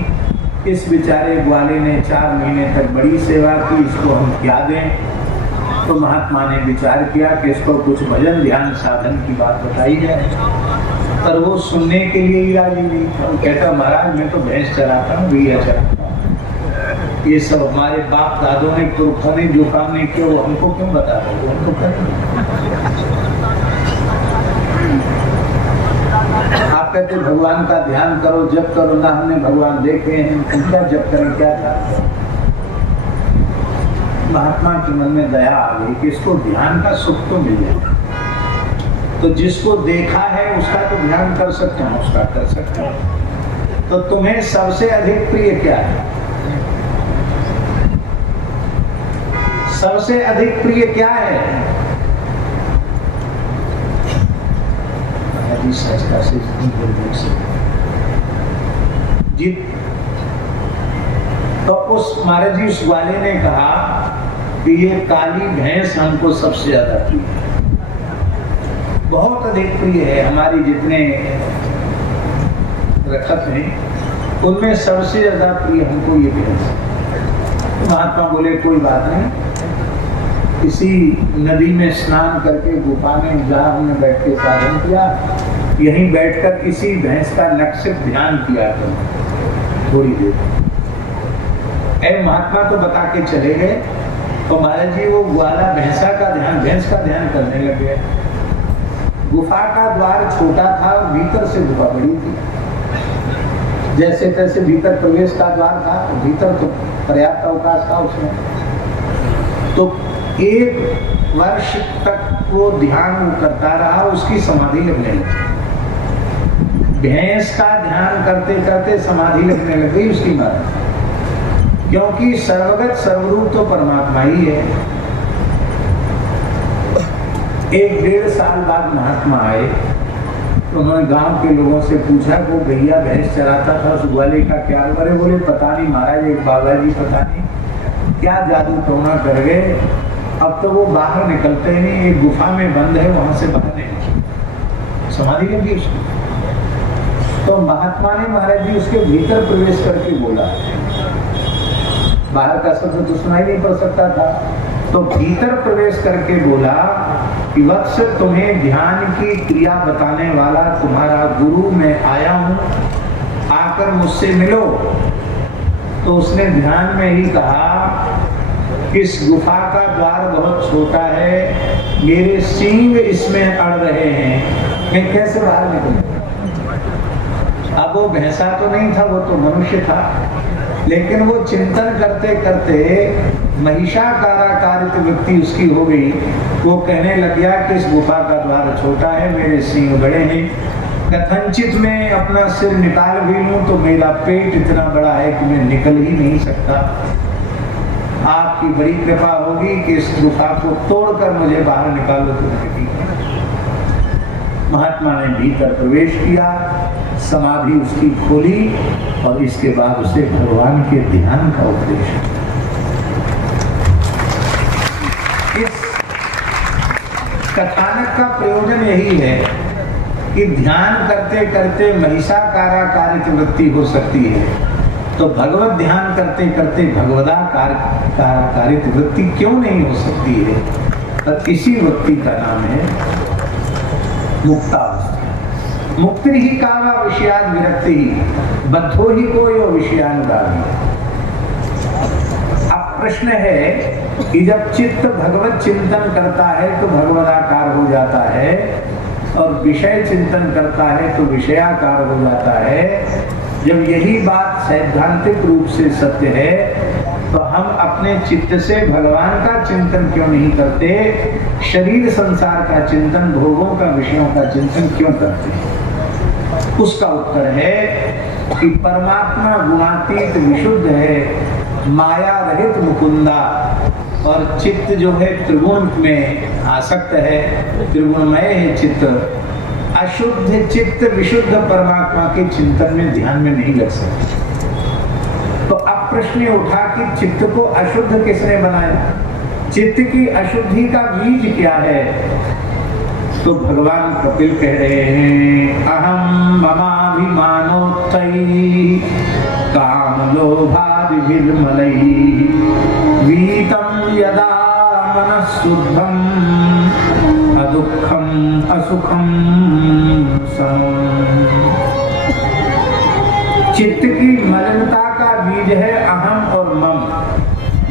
इस बेचारे ग्वाले ने 4 महीने तक बड़ी सेवा की, इसको हम क्या दें। तो महात्मा ने विचार किया कि इसको कुछ भजन ध्यान साधन की बात बताई जाए, पर वो सुनने के लिए ही राजी नहीं। तो कहता महाराज मैं तो भैंस चराता हूँ, गैया चराता हूँ, ये सब हमारे बाप दादों ने पुरखों ने जो काम नहीं किया वो हमको क्यों बता रहे, वो हमको करें। आप कहते भगवान का ध्यान करो, जप करो, ना हमने भगवान देखे हैं, क्या जप करें, क्या था। महात्मा के मन में दया आ गई कि इसको ध्यान का सुख तो मिल जाए, तो जिसको देखा है उसका तो ध्यान कर सकते हैं, उसका कर सकते हैं। तो तुम्हें सबसे अधिक प्रिय क्या है? सबसे अधिक प्रिय क्या है? जी, तो उस महाराज जी उस वाले ने कहा कि ये काली भैंस हमको सबसे ज्यादा प्रिय है, बहुत अधिक प्रिय है। हमारी जितने रखत हैं उनमें सबसे ज्यादा प्रिय हमको ये भैंस। महात्मा बोले कोई बात नहीं, किसी नदी में स्नान करके गुफा में जहाँ हमने बैठ के साधन किया, यहीं बैठकर किसी भैंस का लक्षित ध्यान किया करो थोड़ी देर। महात्मा तो बता के चले गए, तो महाराज जी वो ग्वाला भैंस का ध्यान करने लगे। गुफा का द्वार छोटा था, भीतर से गुफा बड़ी थी। जैसे तैसे भीतर प्रवेश का द्वार था, भीतर तो पर्याप्त अवकाश था उसमें। तो 1 वर्ष तक वो ध्यान करता रहा, उसकी समाधि लगने लगी। भैंस का ध्यान करते करते समाधि लगने लग गई उसकी महाराज, क्योंकि सर्वगत सर्वरूप तो परमात्मा ही है। 1-1.5 साल बाद महात्मा आए, तो उन्होंने गांव के लोगों से पूछा वो भैया भैंस चराता था उस ग्वाले का क्या? अरे बोले पता नहीं महाराज, एक बाबा जी पता नहीं क्या जादू टोना कर गए, अब तो वो बाहर निकलते ही नहीं, एक गुफा में बंद है, वहां से बाहर नहीं, समाधि लगी उसको। तो महात्मा ने महाराज जी उसके भीतर प्रवेश करके बोला, बाहर का शब्द तो सुनाई नहीं पड़ सकता था, तो भीतर प्रवेश करके बोला कि वत्स तुम्हें ध्यान की क्रिया बताने वाला तुम्हारा गुरु मैं आया हूं, आकर मुझसे मिलो। तो उसने ध्यान में ही कहा कि इस गुफा का द्वार बहुत छोटा है, मेरे सींग इसमें अड़ रहे हैं, मैं कैसे बाहर निकलूं? अब वो भैंसा तो नहीं था, वो तो मनुष्य था, लेकिन वो चिंतन करते करते महिषाकाराकारित वृत्ति उसकी हो गई। वो कहने लग गया कि इस गुफा का द्वार छोटा है, मेरे सींग बड़े हैं, कथनचित में अपना सिर निकाल भी लूं तो मेरा पेट इतना बड़ा है कि मैं निकल ही नहीं सकता। आपकी बड़ी कृपा होगी कि इस गुफा को तोड़कर मुझे बाहर निकालो तो ठीक है। महात्मा ने भीतर प्रवेश किया, समाधि उसकी खोली और इसके बाद उसे भगवान के ध्यान का उपदेश। इस कथानक का प्रयोजन यही है कि ध्यान करते करते महिषाकाराकारित वृत्ति हो सकती है, तो भगवत ध्यान करते करते भगवदाकारित वृत्ति क्यों नहीं हो सकती है? तो इसी वृत्ति का नाम है मुक्तावस्था। मुक्ति ही कावा विषयाद विरक्ति ही बद्धो ही कोई विषयानुरागी। अब प्रश्न है कि जब चित्त भगवत चिंतन करता है तो भगवदाकार हो जाता है, और विषय चिंतन करता है तो विषयाकार हो जाता है। जब यही बात सैद्धांतिक रूप से सत्य है, तो हम अपने चित्त से भगवान का चिंतन क्यों नहीं करते? शरीर संसार का चिंतन, भोगों का, विषयों का चिंतन क्यों करते हैं? उसका उत्तर है कि परमात्मा गुणातीत विशुद्ध है, माया रहित मुकुंदा, और चित्त जो है त्रिगुण में आसक्त है, त्रिगुणमय है चित्त। अशुद्ध चित्त विशुद्ध परमात्मा के चिंतन में, ध्यान में नहीं लग सकते। तो अब प्रश्न उठा कि चित्त को अशुद्ध किसने बनाया? चित्त की अशुद्धि का बीज क्या है? तो भगवान कपिल कह रहे हैं, अहम ममाभिमानोत्थैः काम लोभादि विर्मलैः वीतं यदा मनः शुद्धं अदुःखं असुखं समम्। चित्त की मलिनता का बीज है अहम और मम।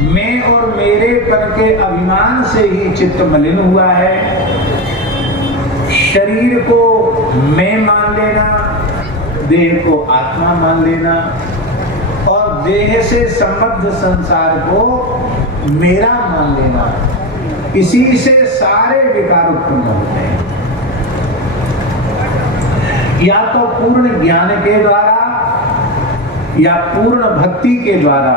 मैं और मेरे पर के अभिमान से ही चित्त मलिन हुआ है। शरीर को मैं मान लेना, देह को आत्मा मान लेना, और देह से संबद्ध संसार को मेरा मान लेना, इसी से सारे विकार उत्पन्न होते हैं। या तो पूर्ण ज्ञान के द्वारा या पूर्ण भक्ति के द्वारा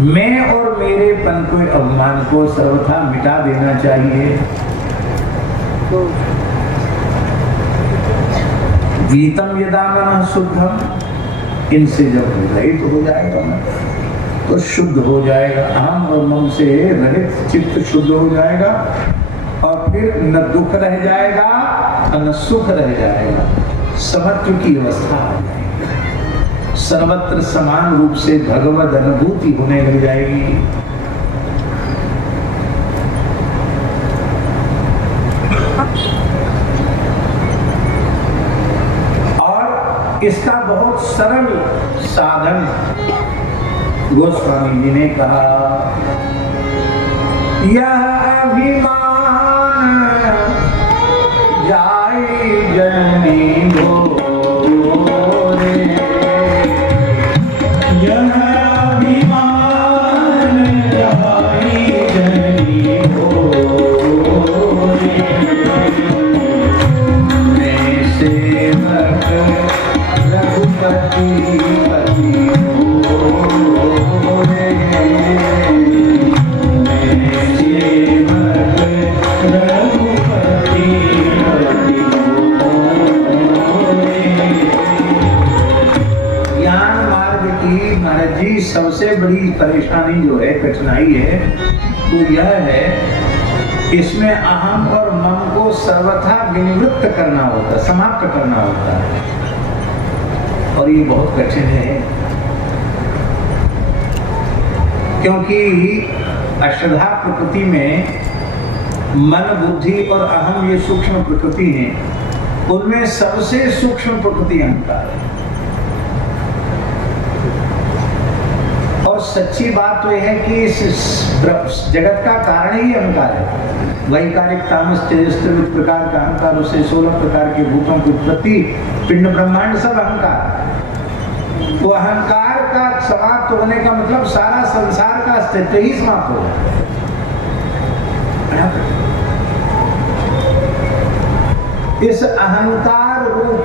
मैं और मेरेपन के अभिमान को सर्वथा मिटा देना चाहिए। गीतम यदा मनः शुद्धम, इनसे जब रहित हो जाएगा मन तो शुद्ध हो जाएगा, अहम और मम से रहित चित्त शुद्ध हो जाएगा और फिर न दुख रह जाएगा न सुख रह जाएगा, समत्व की अवस्था हो जाएगी, सर्वत्र समान रूप से भगवद अनुभूति होने लग जाएगी। और इसका बहुत सरल साधन गोस्वामी जी ने कहा, यह अभिमान जाए जननी गोरे, यह अभिमान जाए जननी गोरे, मैं सेवक रघुपति पति सबसे बड़ी परेशानी जो है, कठिनाई है, तो यह है इसमें अहम और मम को सर्वथा विनिवृत्त करना होता है, समाप्त करना होता है, और ये बहुत कठिन है क्योंकि अश्रद्धा प्रकृति में मन, बुद्धि और अहम ये सूक्ष्म प्रकृति है, उनमें सबसे सूक्ष्म प्रकृति अहंकार है। और सच्ची बात तो यह है कि इस जगत का कारण ही अहंकार है। वैकारिक तामस तेजस त्रिविध प्रकार का अहंकार, उससे 16 प्रकार के भूतों की उत्पत्ति, पिंड ब्रह्मांड सब अहंकार। तो अहंकार का समाप्त होने का मतलब सारा संसार का अस्तित्व ही समाप्त हो जाए। इस अहंकार रूप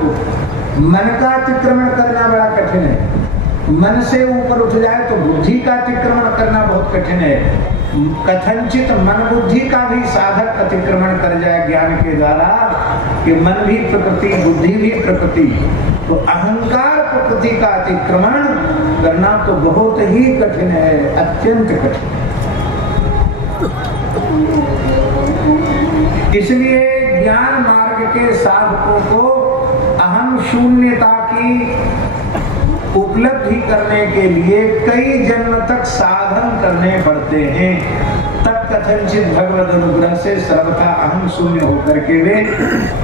मन का अतिक्रमण करना बड़ा कठिन है। मन से ऊपर उठ जाए तो बुद्धि का अतिक्रमण करना बहुत कठिन है। कथनचित मन बुद्धि का भी साधक अतिक्रमण कर जाए ज्ञान के द्वारा कि मन भी प्रकृति, बुद्धि भी प्रकृति, तो अहंकार प्रकृति का अतिक्रमण करना तो बहुत ही कठिन है, अत्यंत कठिन। इसलिए ज्ञान मार्ग के साधकों को अहम शून्यता की उपलब्धि करने के लिए कई जन्म तक साधन करने पड़ते हैं, तब कथनचित भगवद अनुग्रह से सर्वथा अहम शून्य होकर के वे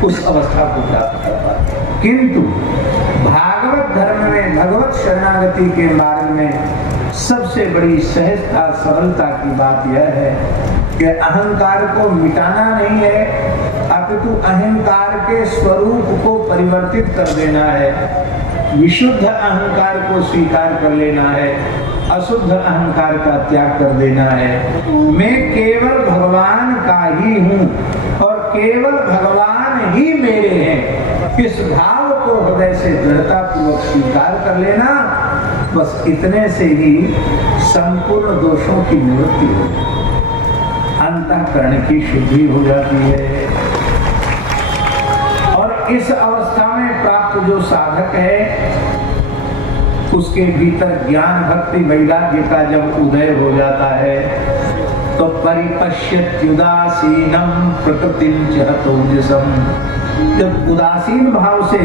उस अवस्था को प्राप्त कर पाते हैं। किंतु भागवत धर्म में, भगवत शरणागति के मार्ग में सबसे बड़ी सहजता, सरलता की बात यह है कि अहंकार को मिटाना नहीं है, अपितु अहंकार के स्वरूप को परिवर्तित कर देना है। विशुद्ध अहंकार को स्वीकार कर लेना है, अशुद्ध अहंकार का त्याग कर देना है। मैं केवल भगवान का ही हूँ और केवल भगवान ही मेरे हैं, इस भाव को हृदय से दृढ़ता पूर्वक स्वीकार कर लेना, बस इतने से ही संपूर्ण दोषों की निवृत्ति हो, अंतःकरण की शुद्धि हो जाती है। और इस अवस्था में प्राप्त जो साधक है, उसके भीतर ज्ञान भक्ति वैराग्य का जब उदय हो जाता है तो परिपश्यत्युदासीनं प्रकृतिं च हतोजसम्, जब उदासीन भाव से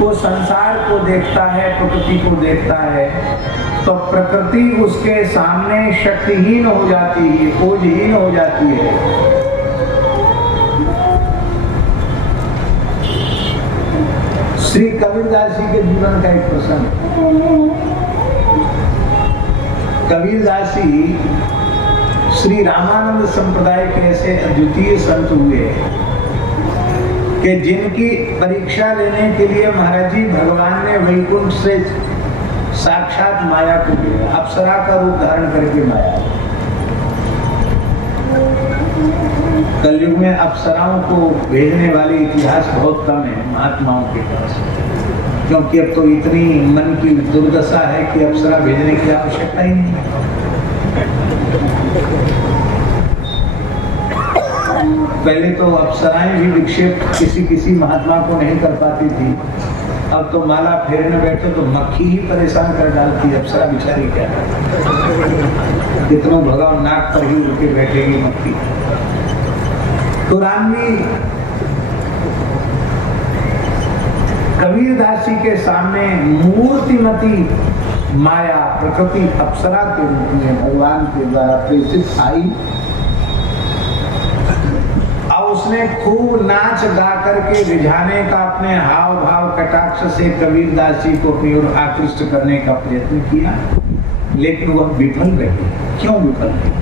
वो संसार को देखता है, प्रकृति को देखता है, तो प्रकृति उसके सामने शक्तिहीन हो जाती है, ओजहीन हो जाती है। श्री कबीरदास जी के जीवन का एक प्रसंग। कबीरदास जी श्री रामानंद संप्रदाय के ऐसे अद्वितीय संत हुए कि जिनकी परीक्षा लेने के लिए महाराज जी भगवान ने वैकुंठ से साक्षात माया को भेजा, अप्सरा का रूप धारण करके माया। कलयुग में अप्सराओं को भेजने वाले इतिहास बहुत कम है महात्माओं के पास, क्योंकि अब तो इतनी मन की दुर्दशा है कि अप्सरा भेजने की आवश्यकता ही नहीं है। पहले तो अप्सराएं भी विक्षेप किसी किसी महात्मा को नहीं कर पाती थी, अब तो माला फेरने बैठे तो मक्खी ही परेशान कर डालती है। अप्सरा बेचारी क्या है, कितनों भगाव नाक पर ही रुके बैठेगी मक्खी। तो रामजी कबीरदास जी के सामने मूर्तिमती माया प्रकृति अप्सरा के रूप में भगवान के द्वारा प्रेषित आई और उसने खूब नाच गा करके रिझाने का अपने हाव भाव कटाक्ष से कबीरदास जी को अपनी ओर आकृष्ट करने का प्रयत्न किया, लेकिन वह विफल रही। क्यों विफल रही?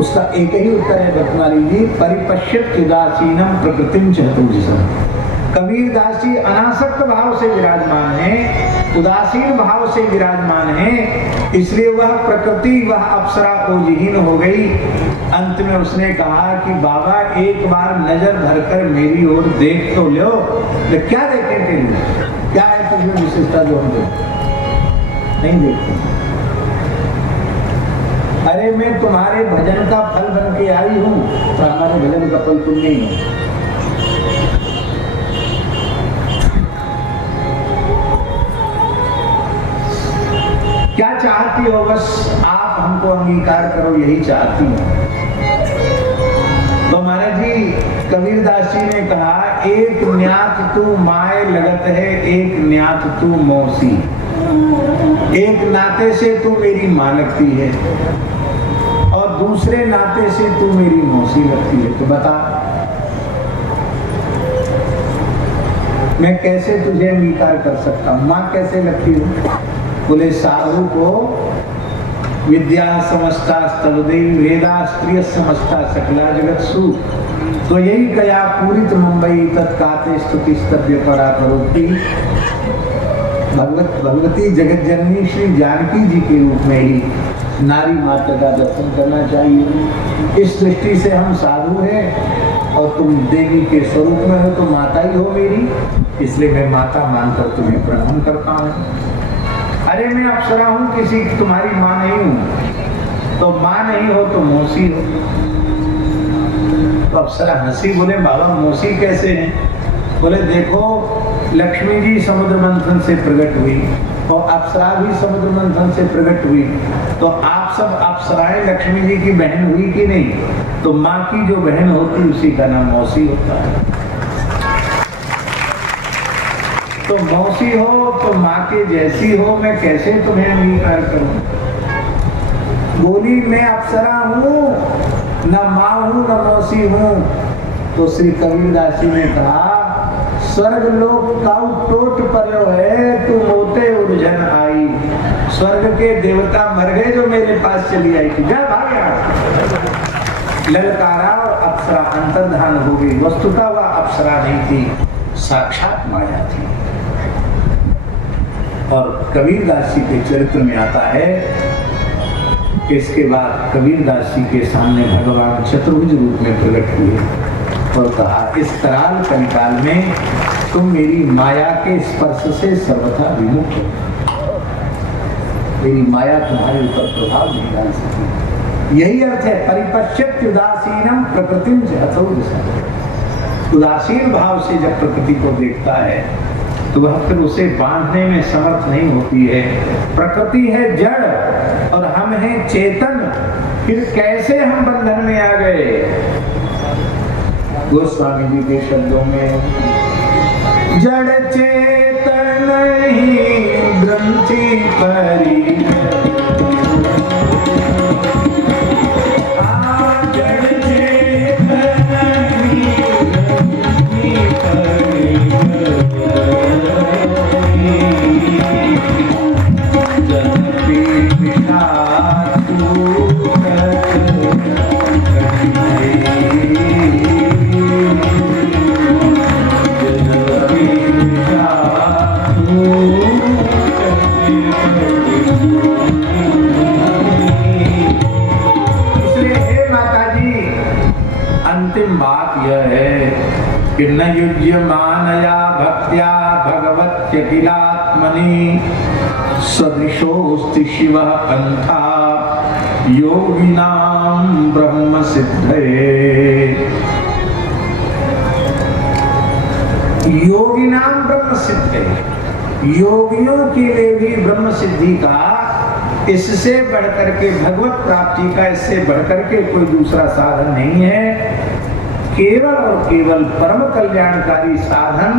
उसका एक ही उत्तर है भक्तमाली जी, परिपश्यत उदासीनम प्रकृतिम चतुर्जसम। कबीरदास जी अनासक्त भाव से विराजमान है, उदासीन भाव से विराजमान है, इसलिए वह प्रकृति वह अप्सरा ओजहीन हो गई। अंत में उसने कहा कि बाबा एक बार नजर भरकर मेरी ओर देख तो लो। तो क्या देखें तेरी, क्या है तुझमें विशेषता जो हम नहीं देखते? अरे मैं तुम्हारे भजन का फल बन के आई हूं, तो हमारे भजन का फल तुम नहीं हो। क्या चाहती हो? बस आप हमको अंगीकार करो, यही चाहती हूँ। तो महाराज जी कबीरदास जी ने कहा, एक न्यात तू माय लगत है, एक न्यात तू मौसी। एक नाते से तू मेरी माँ लगती है और दूसरे नाते से तू मेरी मौसी लगती है। तो बता मैं कैसे तुझे अंगीकार कर सकता हूँ? माँ कैसे लगती हूँ? बोले साधु को विद्या समस्ता स्तवदेवी वेदा स्त्रिय समस्ता सकला जगत सु। तो यही कया पूरित मुंबई तत्काते स्तुति स्तव्य परा करोति। भगवती जगत जननी श्री जानकी जी के रूप में ही नारी माता का दर्शन करना चाहिए। इस दृष्टि से हम साधु हैं और तुम देवी के स्वरूप में हो, तो माता ही हो मेरी, इसलिए मैं माता मानकर तुम्हें प्रणाम करता हूँ। अरे मैं अप्सरा हूँ, किसी की तुम्हारी माँ नहीं हूँ। तो माँ नहीं हो तो मौसी हो। तो अप्सरा हंसी, बोले बाबा मौसी कैसे हैं? बोले देखो लक्ष्मी जी समुद्र मंथन से प्रकट हुई और अप्सरा भी समुद्र मंथन से प्रकट हुई, तो आप सब अप्सराएं लक्ष्मी जी की बहन हुई कि नहीं? तो माँ की जो बहन होती उसी का नाम मौसी होता है। तो मौसी हो तो माँ के जैसी हो, मैं कैसे तुम्हें अंगीकार करूं? बोली मैं अप्सरा हूँ, न माँ हूँ न मौसी हूँ। तो श्री कबीरदास जी ने कहा, स्वर्ग लोक काउ टोट पर्यो है, तू मोते उर्जन आई। स्वर्ग के देवता मर गए जो मेरे पास चली आई थी, जा भाग यहाँ। ललकारा और अप्सरा अंतर्धान हो गई। वस्तुतः वह अप्सरा नहीं थी, साक्षात माया थी। और कबीरदास जी के चरित्र में आता है, इसके बाद कबीरदास जी के सामने भगवान चतुर्भुज रूप में प्रकट हुए और कहा, इस कराल कलिकाल में तुम मेरी माया के स्पर्श से सर्वथा विमुक्त हो। मेरी माया तुम्हारे ऊपर प्रभाव नहीं डाल सकती। यही अर्थ है परिपश्यत उदासीनम प्रकृतिम जहतो। उदासीन भाव से जब प्रकृति को देखता है तो वह फिर उसे बांधने में समर्थ नहीं होती है। प्रकृति है जड़ और हम हैं चेतन, फिर कैसे हम बंधन में आ गए? गोस्वामी जी के शब्दों में, जड़ चेतन ही ग्रंथि परी, साधनया भक्त्या भगवत्यखिलात्मनि सदृशोऽस्ति शिवः पंथा योगिनां ब्रह्म सिद्धये। योगिनां ब्रह्म सिद्धये, योगियों के लिए भी ब्रह्म सिद्धि का इससे बढ़कर के, भगवत प्राप्ति का इससे बढ़कर के कोई दूसरा साधन नहीं है। केवल और केवल परम कल्याणकारी साधन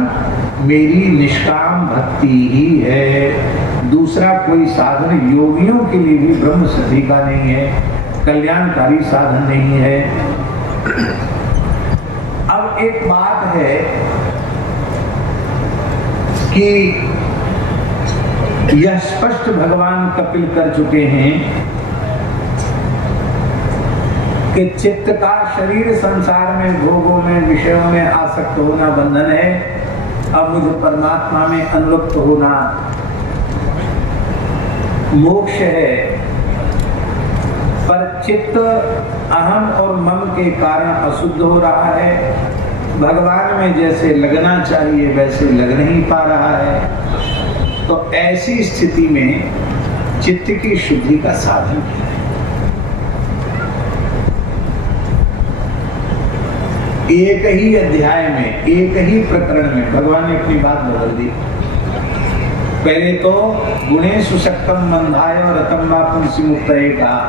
मेरी निष्काम भक्ति ही है। दूसरा कोई साधन योगियों के लिए भी ब्रह्म सिद्धि का नहीं है, कल्याणकारी साधन नहीं है। अब एक बात है कि यह स्पष्ट भगवान कपिल कर चुके हैं कि चित्त का शरीर संसार में भोगों में विषयों में आसक्त होना बंधन है। अब मुझे परमात्मा में अनुरक्त होना मोक्ष है। पर चित्त अहम और मम के कारण अशुद्ध हो रहा है। भगवान में जैसे लगना चाहिए वैसे लग नहीं पा रहा है। तो ऐसी स्थिति में चित्त की शुद्धि का साधन है। एक ही अध्याय में, एक ही प्रकरण में भगवान ने अपनी बात बदल दी। पहले तो गुणेषु शक्तम मंदाय और रतम वा पुंसी मुक्तये कहा,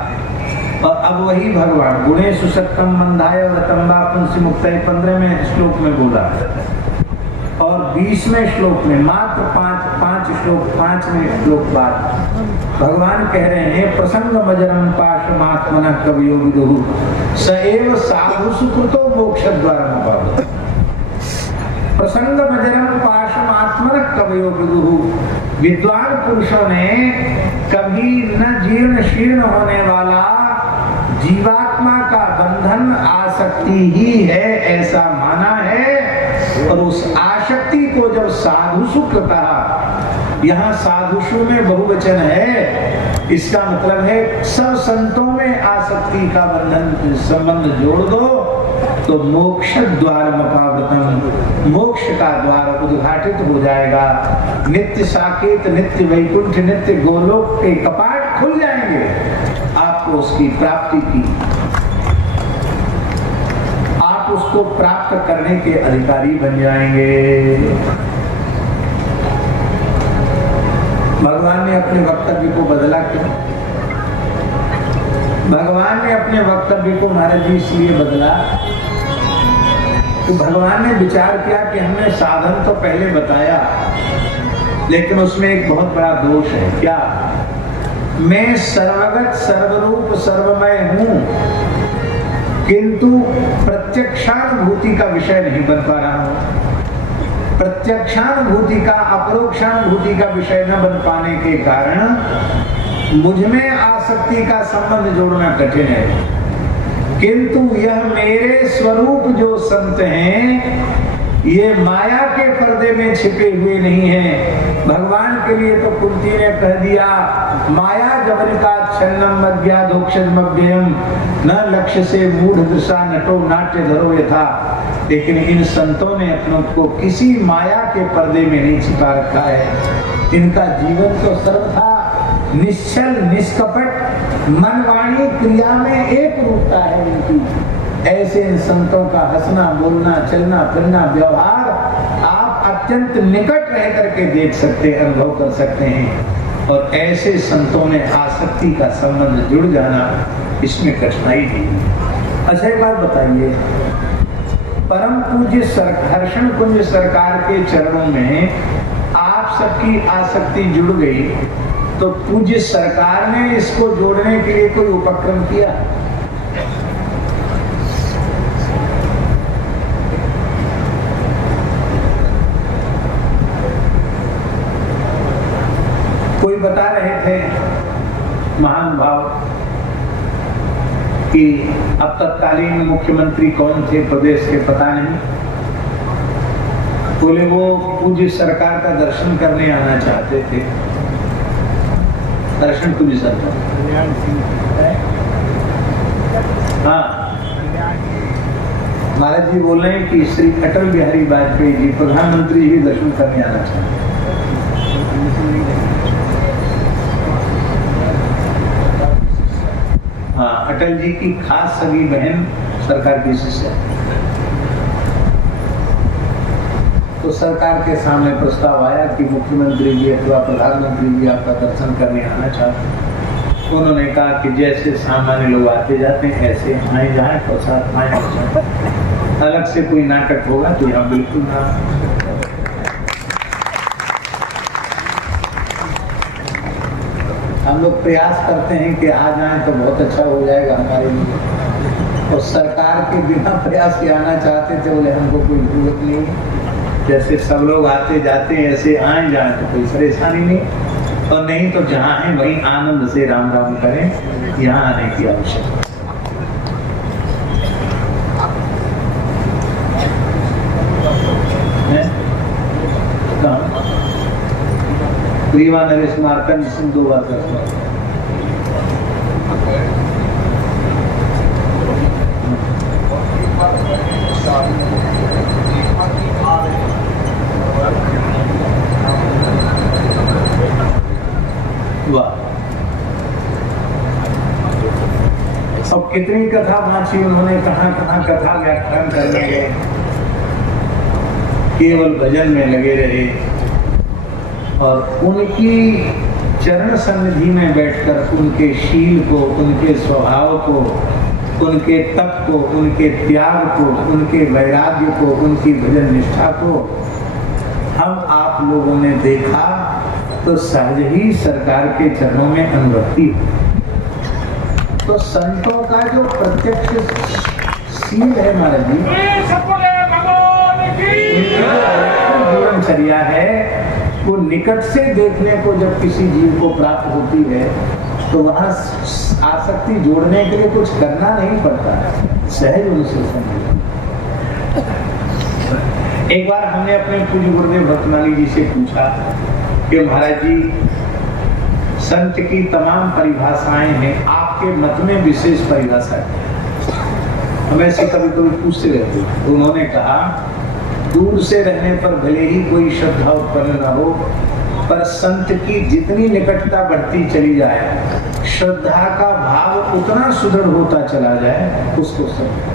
और अब वही भगवान गुणेषु शक्तम मंदाय और रतम वा पुंसी मुक्तये 15वें श्लोक में बोला, और 20वें श्लोक में मात्र पांच श्लोक, 5वें श्लोक बाद भगवान कह रहे हैं प्रसंग मजरम पाशमात्मनः कवयो विदुः स एव साधु सुकृतो मोक्ष द्वारम। प्रसंग मजरम पाशमात्मनः कवयो विदुः, विद्वान पुरुषों ने कभी न जीर्ण शीर्ण होने वाला जीवात्मा का बंधन आसक्ति ही है ऐसा माना है। और उस आसक्ति को जब साधुषु कहा, यहाँ साधुषु में बहुवचन है, इसका मतलब है सब संतों में आसक्ति का बंधन संबंध जोड़ दो तो मोक्ष द्वार अपावृतम, मोक्ष का द्वार उद्घाटित हो जाएगा। नित्य साकेत, नित्य वैकुंठ, नित्य गोलोक के कपाट खुल जाएंगे आपको उसकी प्राप्ति की। आप उसको प्राप्त करने के अधिकारी बन जाएंगे। भगवान ने अपने वक्तव्य को बदला क्यों? भगवान ने अपने वक्तव्य को महाराज जी इसलिए बदला तो भगवान ने विचार किया कि हमने साधन तो पहले बताया, लेकिन उसमें एक बहुत बड़ा दोष है। क्या? मैं सर्वगत सर्वरूप सर्वमय हूं, किंतु प्रत्यक्षानुभूति का विषय नहीं बन पा रहा हूं। प्रत्यक्षानुभूति का, अपरोक्षानुभूति का विषय न बन पाने के कारण मुझमें आसक्ति का संबंध जोड़ना कठिन है। किंतु यह मेरे स्वरूप जो संत हैं ये माया के पर्दे में छिपे हुए नहीं हैं। भगवान के लिए तो कुंती ने कह दिया माया जबरिका छन्नम मज्ञादोक्षजमव्ययम न लक्ष्य से मूढ़ दृशा नटो नाट्य धरो यथा। लेकिन इन संतों ने अपनों को किसी माया के पर्दे में नहीं छिपा रखा है। इनका जीवन तो सर्वथा निश्चल निष्कपट मन वाणी क्रिया में एक रूपता है इनकी। ऐसे इन संतों का हंसना बोलना चलना फिरना व्यवहार आप अत्यंत निकट रह करके देख सकते हैं, अनुभव कर सकते हैं। और ऐसे संतों में आसक्ति का संबंध जुड़ जाना, इसमें कठिनाई नहीं। अच्छा एक बात बताइए, परम पूज्य हर्षण कुंज सरकार के चरणों में आप सबकी आसक्ति जुड़ गई तो पूज्य सरकार ने इसको जोड़ने के लिए कोई उपक्रम किया? कोई बता रहे थे महान भाव कि अब तत्कालीन मुख्यमंत्री कौन थे प्रदेश के पता नहीं, बोले वो पूज्य सरकार का दर्शन करने आना चाहते थे। दर्शन पूज्य सरकार, हाँ महाराज जी बोल रहे हैं कि श्री अटल बिहारी वाजपेयी जी प्रधानमंत्री जी दर्शन करने आना चाहते हैं। हाँ, अटल जी की खास सगी बहन सरकार की शिष्य है। तो सरकार के सामने प्रस्ताव आया कि मुख्यमंत्री जी अथवा प्रधानमंत्री जी आपका दर्शन करने आना चाहते हैं। उन्होंने कहा कि जैसे सामान्य लोग आते जाते हैं ऐसे आए जाए, प्रसाद आए जाए, अलग से कोई नाटक होगा तो यहाँ बिल्कुल ना। हम लोग प्रयास करते हैं कि आ जाएं तो बहुत अच्छा हो जाएगा हमारे लिए, और सरकार के बिना प्रयास के आना चाहते थे, बोले हमको कोई जरूरत नहीं, जैसे सब लोग आते जाते हैं ऐसे आए जाएं तो कोई परेशानी नहीं, और नहीं तो जहाँ है वहीं आनंद से राम राम करें, यहाँ आने की आवश्यकता। प्रियवान नरेश मार्कंड सिंह 2 बार करते हैं। अब कितनी कथा वाची उन्होंने, कहाँ कहाँ कथा व्याख्यान करने गए, केवल भजन में लगे रहे, और उनकी चरण सन्निधि में बैठकर उनके शील को, उनके स्वभाव को, उनके तप को, उनके त्याग को, उनके वैराग्य को, उनकी भजन निष्ठा को हम आप लोगों ने देखा तो सहज ही सरकार के चरणों में अनुरक्ति। तो संतों का जो प्रत्यक्ष सील है महाराज जी, जीवनचर्या है, वो निकट से देखने को जब किसी जीव को प्राप्त होती है तो वहां आसक्ति जोड़ने के लिए कुछ करना नहीं पड़ता, सहज उनसे समझ। एक बार हमने अपने पूज्य गुरुदेव भक्तमाली जी से पूछा कि महाराज जी संत की तमाम परिभाषाएं हैं, आपके मत में विशेष परिभाषा है। हम ऐसे कभी कभी पूछते रहते, तो उन्होंने कहा दूर से रहने पर भले ही कोई श्रद्धा उत्पन्न न हो, पर संत की जितनी निकटता बढ़ती चली जाए, श्रद्धा का भाव उतना सुदृढ़ होता चला जाए, उसको समझो।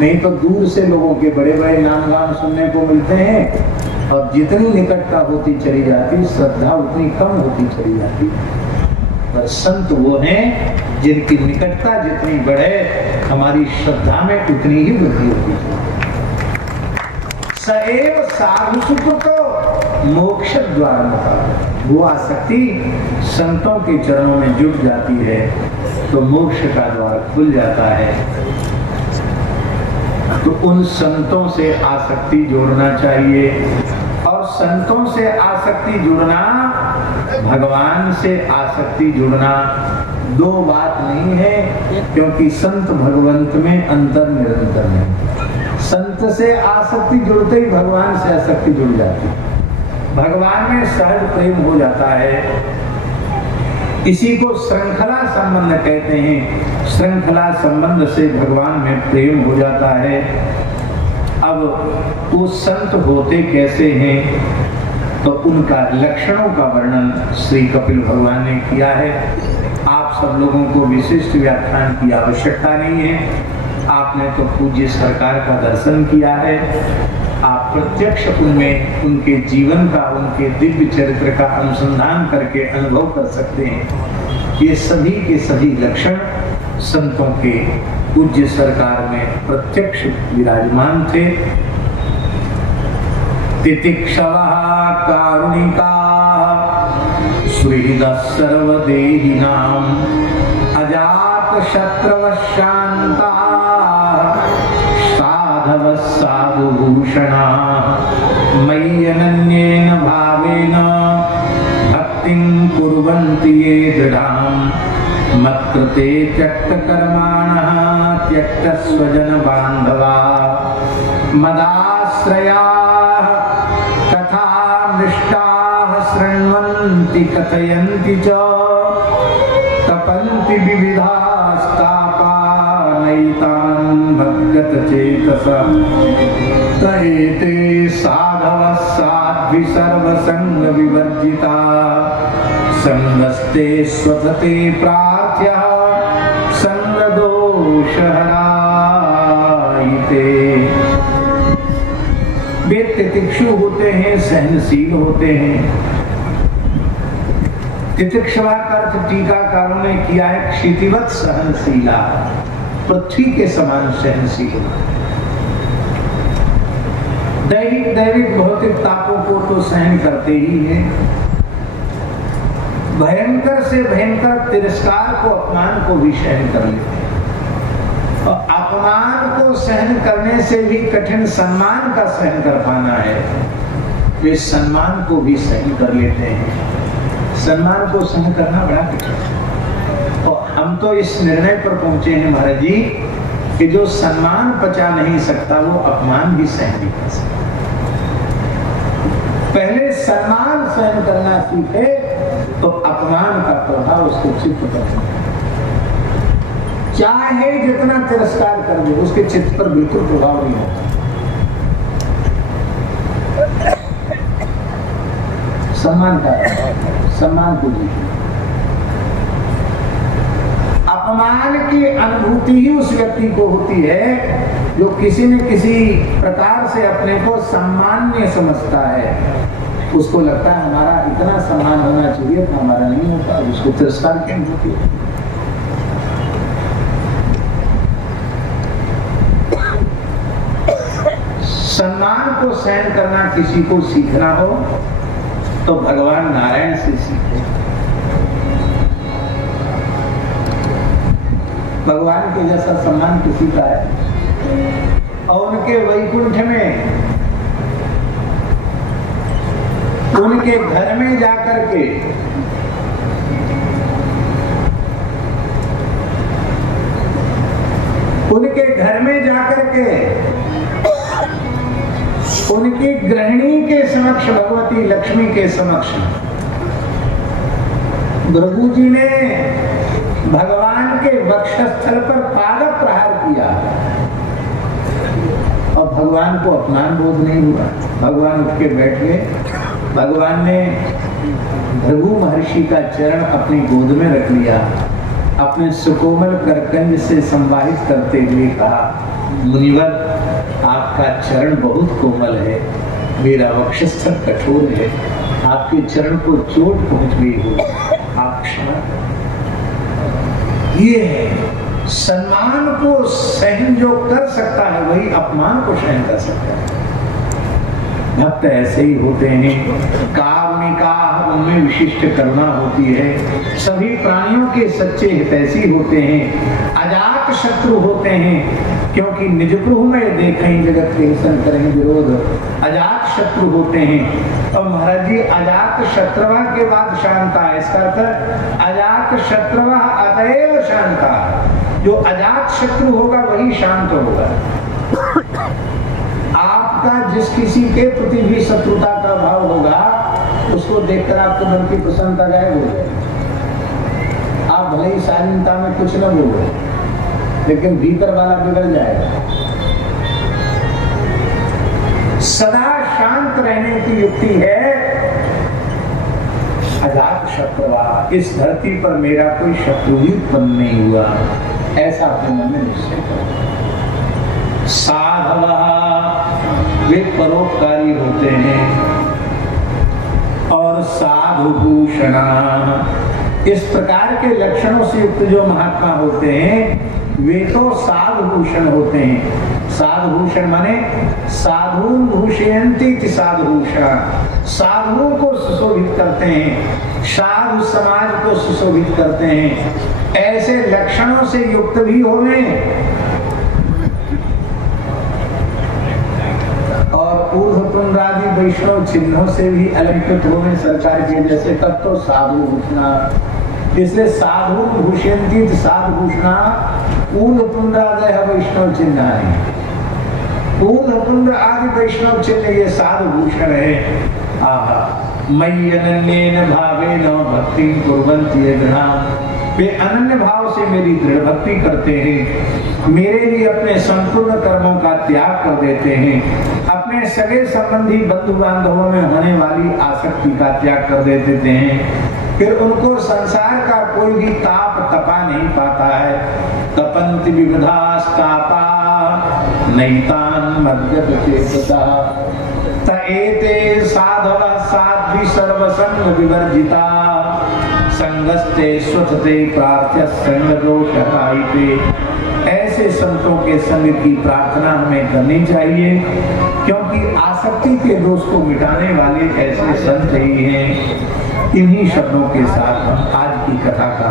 नहीं तो दूर से लोगों के बड़े बड़े नाम गान सुनने को मिलते हैं, और जितनी निकटता होती चली जाती, श्रद्धा उतनी कम होती चली जाती। पर संत वो हैं जिनकी निकटता जितनी बढ़े, हमारी श्रद्धा में उतनी ही वृद्धि होती है। सएव साधु सुकृतो मोक्ष द्वार मुखा, वो आसक्ति संतों के चरणों में जुट जाती है तो मोक्ष का द्वार खुल जाता है। तो उन संतों से आसक्ति जोड़ना चाहिए, और संतों से आसक्ति जुड़ना, भगवान से आसक्ति जुड़ना दो बात नहीं है, क्योंकि संत भगवंत में अंतर निरंतर है। संत से आसक्ति जुड़ते ही भगवान से आसक्ति जुड़ जाती है, भगवान में सहज प्रेम हो जाता है। इसी को श्रृंखला संबंध कहते हैं। श्रृंखला संबंध से भगवान में प्रेम हो जाता है। अब वो संत होते कैसे हैं, तो उनका लक्षणों का वर्णन श्री कपिल भगवान ने किया है। आप सब लोगों को विशिष्ट व्याख्यान की आवश्यकता नहीं है, आपने तो पूज्य सरकार का दर्शन किया है, आप प्रत्यक्ष उनमें उनके जीवन का, उनके दिव्य चरित्र का अनुसंधान करके अनुभव कर सकते हैं। ये सभी के सभी लक्षण संतों के पूज्य सरकार में प्रत्यक्ष विराजमान थे। तितिक्षवः कारुणिका सुहृदः सर्वदेहिनां अजात शत्रवः शान्ता साधवः साधुभूषणा मयि अनन्येन भावेन भक्तिं कुर्वन्ति ये दृढां मत्कृते त्यक्तकर्माणः त्यक्तस्वजनबान्धवा मदाश्रयाः कथामृष्टाः शृण्वन्ति कथयन्ति च तपन्ति विविधास्तापा नैतान् मद्गत चेतसा तयेते साधवः साध्वी सर्वसंग विवर्जिता संगस्ते स्वतते प्रार्थ्यः संग दोष हरायते। वे तितिक्षु होते हैं, सहनशील होते हैं। तितिक्षवा का अर्थ टीकाकारों ने किया है क्षितिवत सहनशीला, पृथ्वी के समान सहनशील। दैविक भौतिक तापों को तो सहन करते ही हैं, भयंकर से भयंकर तिरस्कार को, अपमान को भी सहन कर लेते हैं। और अपमान को सहन करने से भी कठिन सम्मान का सहन कर पाना है, वे सम्मान को भी सहन कर लेते हैं। सम्मान को सहन करना बड़ा कठिन है। और हम तो इस निर्णय पर पहुंचे हैं महाराज जी कि जो सम्मान पचा नहीं सकता वो अपमान भी सहन नहीं कर सकता। पहले सम्मान सहन करना सीखे तो अपमान का प्रभाव उसके चित्त पर, चाहे जितना तिरस्कार कर दे उसके चित्त पर बिल्कुल प्रभाव नहीं होता। सम्मान का, सम्मान को दीजिए। अपमान की अनुभूति ही उस व्यक्ति को होती है जो किसी न किसी प्रकार से अपने को सम्मान्य समझता है। उसको लगता है हमारा इतना सम्मान होना चाहिए तो हमारा नहीं होता, उसको तिरस्कार की अनुभूति है। सम्मान को सहन करना किसी को सीखना हो तो भगवान नारायण से सीखे। भगवान के जैसा सम्मान किसी का है? और उनके वैकुंठ में, उनके घर में जाकर के उनकी गृहिणी के समक्ष, भगवती लक्ष्मी के समक्ष भृगु जी ने भगवान के वक्षस्थल पर पाद प्रहार किया और भगवान को अपमान बोध नहीं हुआ। भगवान उठ के बैठ गए। भगवान ने भृगु महर्षि का चरण अपनी गोद में रख लिया, अपने सुकोमल करकंज से संवाहित करते हुए कहा, मुनिवर आपका चरण बहुत कोमल है, मेरा वक्षस्थल कठोर है, आपके चरण को चोट पहुंच गई हो, आप क्षमा। ये है सम्मान को सहन जो कर सकता है वही अपमान को सहन कर सकता है। भक्त ऐसे ही होते हैं, कारुणिका, उनमें विशिष्ट करुणा होती है, सभी प्राणियों के सच्चे हितैषी होते हैं, अजात शत्रु होते हैं, क्योंकि निज प्रभु में देखें जगत के हिसन करें विरोध, अजात शत्रु होते हैं। और महाराज जी अजात शत्रुवा के बाद शांता है, इसका अर्थ अजात शत्रुवा अतएव शांता, जो अजात शत्रु होगा वही शांत होगा। आपका जिस किसी के प्रति भी शत्रुता का भाव होगा उसको देखकर आपको मन की प्रसन्नता गायब हो जाएगी। आप भले ही शालीनता में कुछ न बोलो लेकिन भीतर वाला बिगड़ जाएगा। सदा शांत रहने की युक्ति है अजात शत्रुवा, इस धरती पर मेरा कोई शत्रु ही उत्पन्न नहीं हुआ, ऐसा अपने मन में निश्चय करो। साधवः, वे परोपकारी होते हैं। और साधुभूषणा, इस प्रकार के लक्षणों से युक्त जो महात्मा होते हैं वे तो साधुभूषण होते हैं। साधुभूषण माने साधून भूषयन्ति साधुभूषण, साधुओं को सुशोभित करते हैं, साधु समाज को सुशोभित करते हैं। ऐसे लक्षणों से युक्त भी होवे और ऊर्ध्वपुंड्रादि वैष्णव चिन्हों से भी अलंकृत होवे सरकार के जैसे, तब तो साधु भूषणा। इसलिए साधु भूषयन्ति साधुभूषणा, ऊर्ध्वपुंड्रादय वैष्णव चिन्ह है। ऊर्ध्वपुंड्र आदि वैष्णव चिन्ह ये साधुभूषण है। आहा, मयि अनन्येन भावेन भक्तिं कुर्वन्ति ये गृणाः वे अनन्य भाव से मेरी दृढ़ भक्ति करते हैं, मेरे लिए अपने संपूर्ण कर्मों का त्याग कर देते हैं, अपने सगे संबंधी बंधु बांधवों में होने वाली आसक्ति का त्याग कर देते हैं, फिर उनको संसार का कोई भी ताप तपा नहीं पाता है। तपंति विविधास्तापा नैतान मद्यपचेतसा तएते साधव साध्वी सर्वसंग विवर्जिता संगस्ते स्वथते प्रार्थ्य संग दोषकायिते। ऐसे संतों के संग की प्रार्थना हमें करनी चाहिए, क्योंकि आसक्ति के दोष को मिटाने वाले ऐसे संत ही हैं। इन्हीं शब्दों के साथ हम आज की कथा का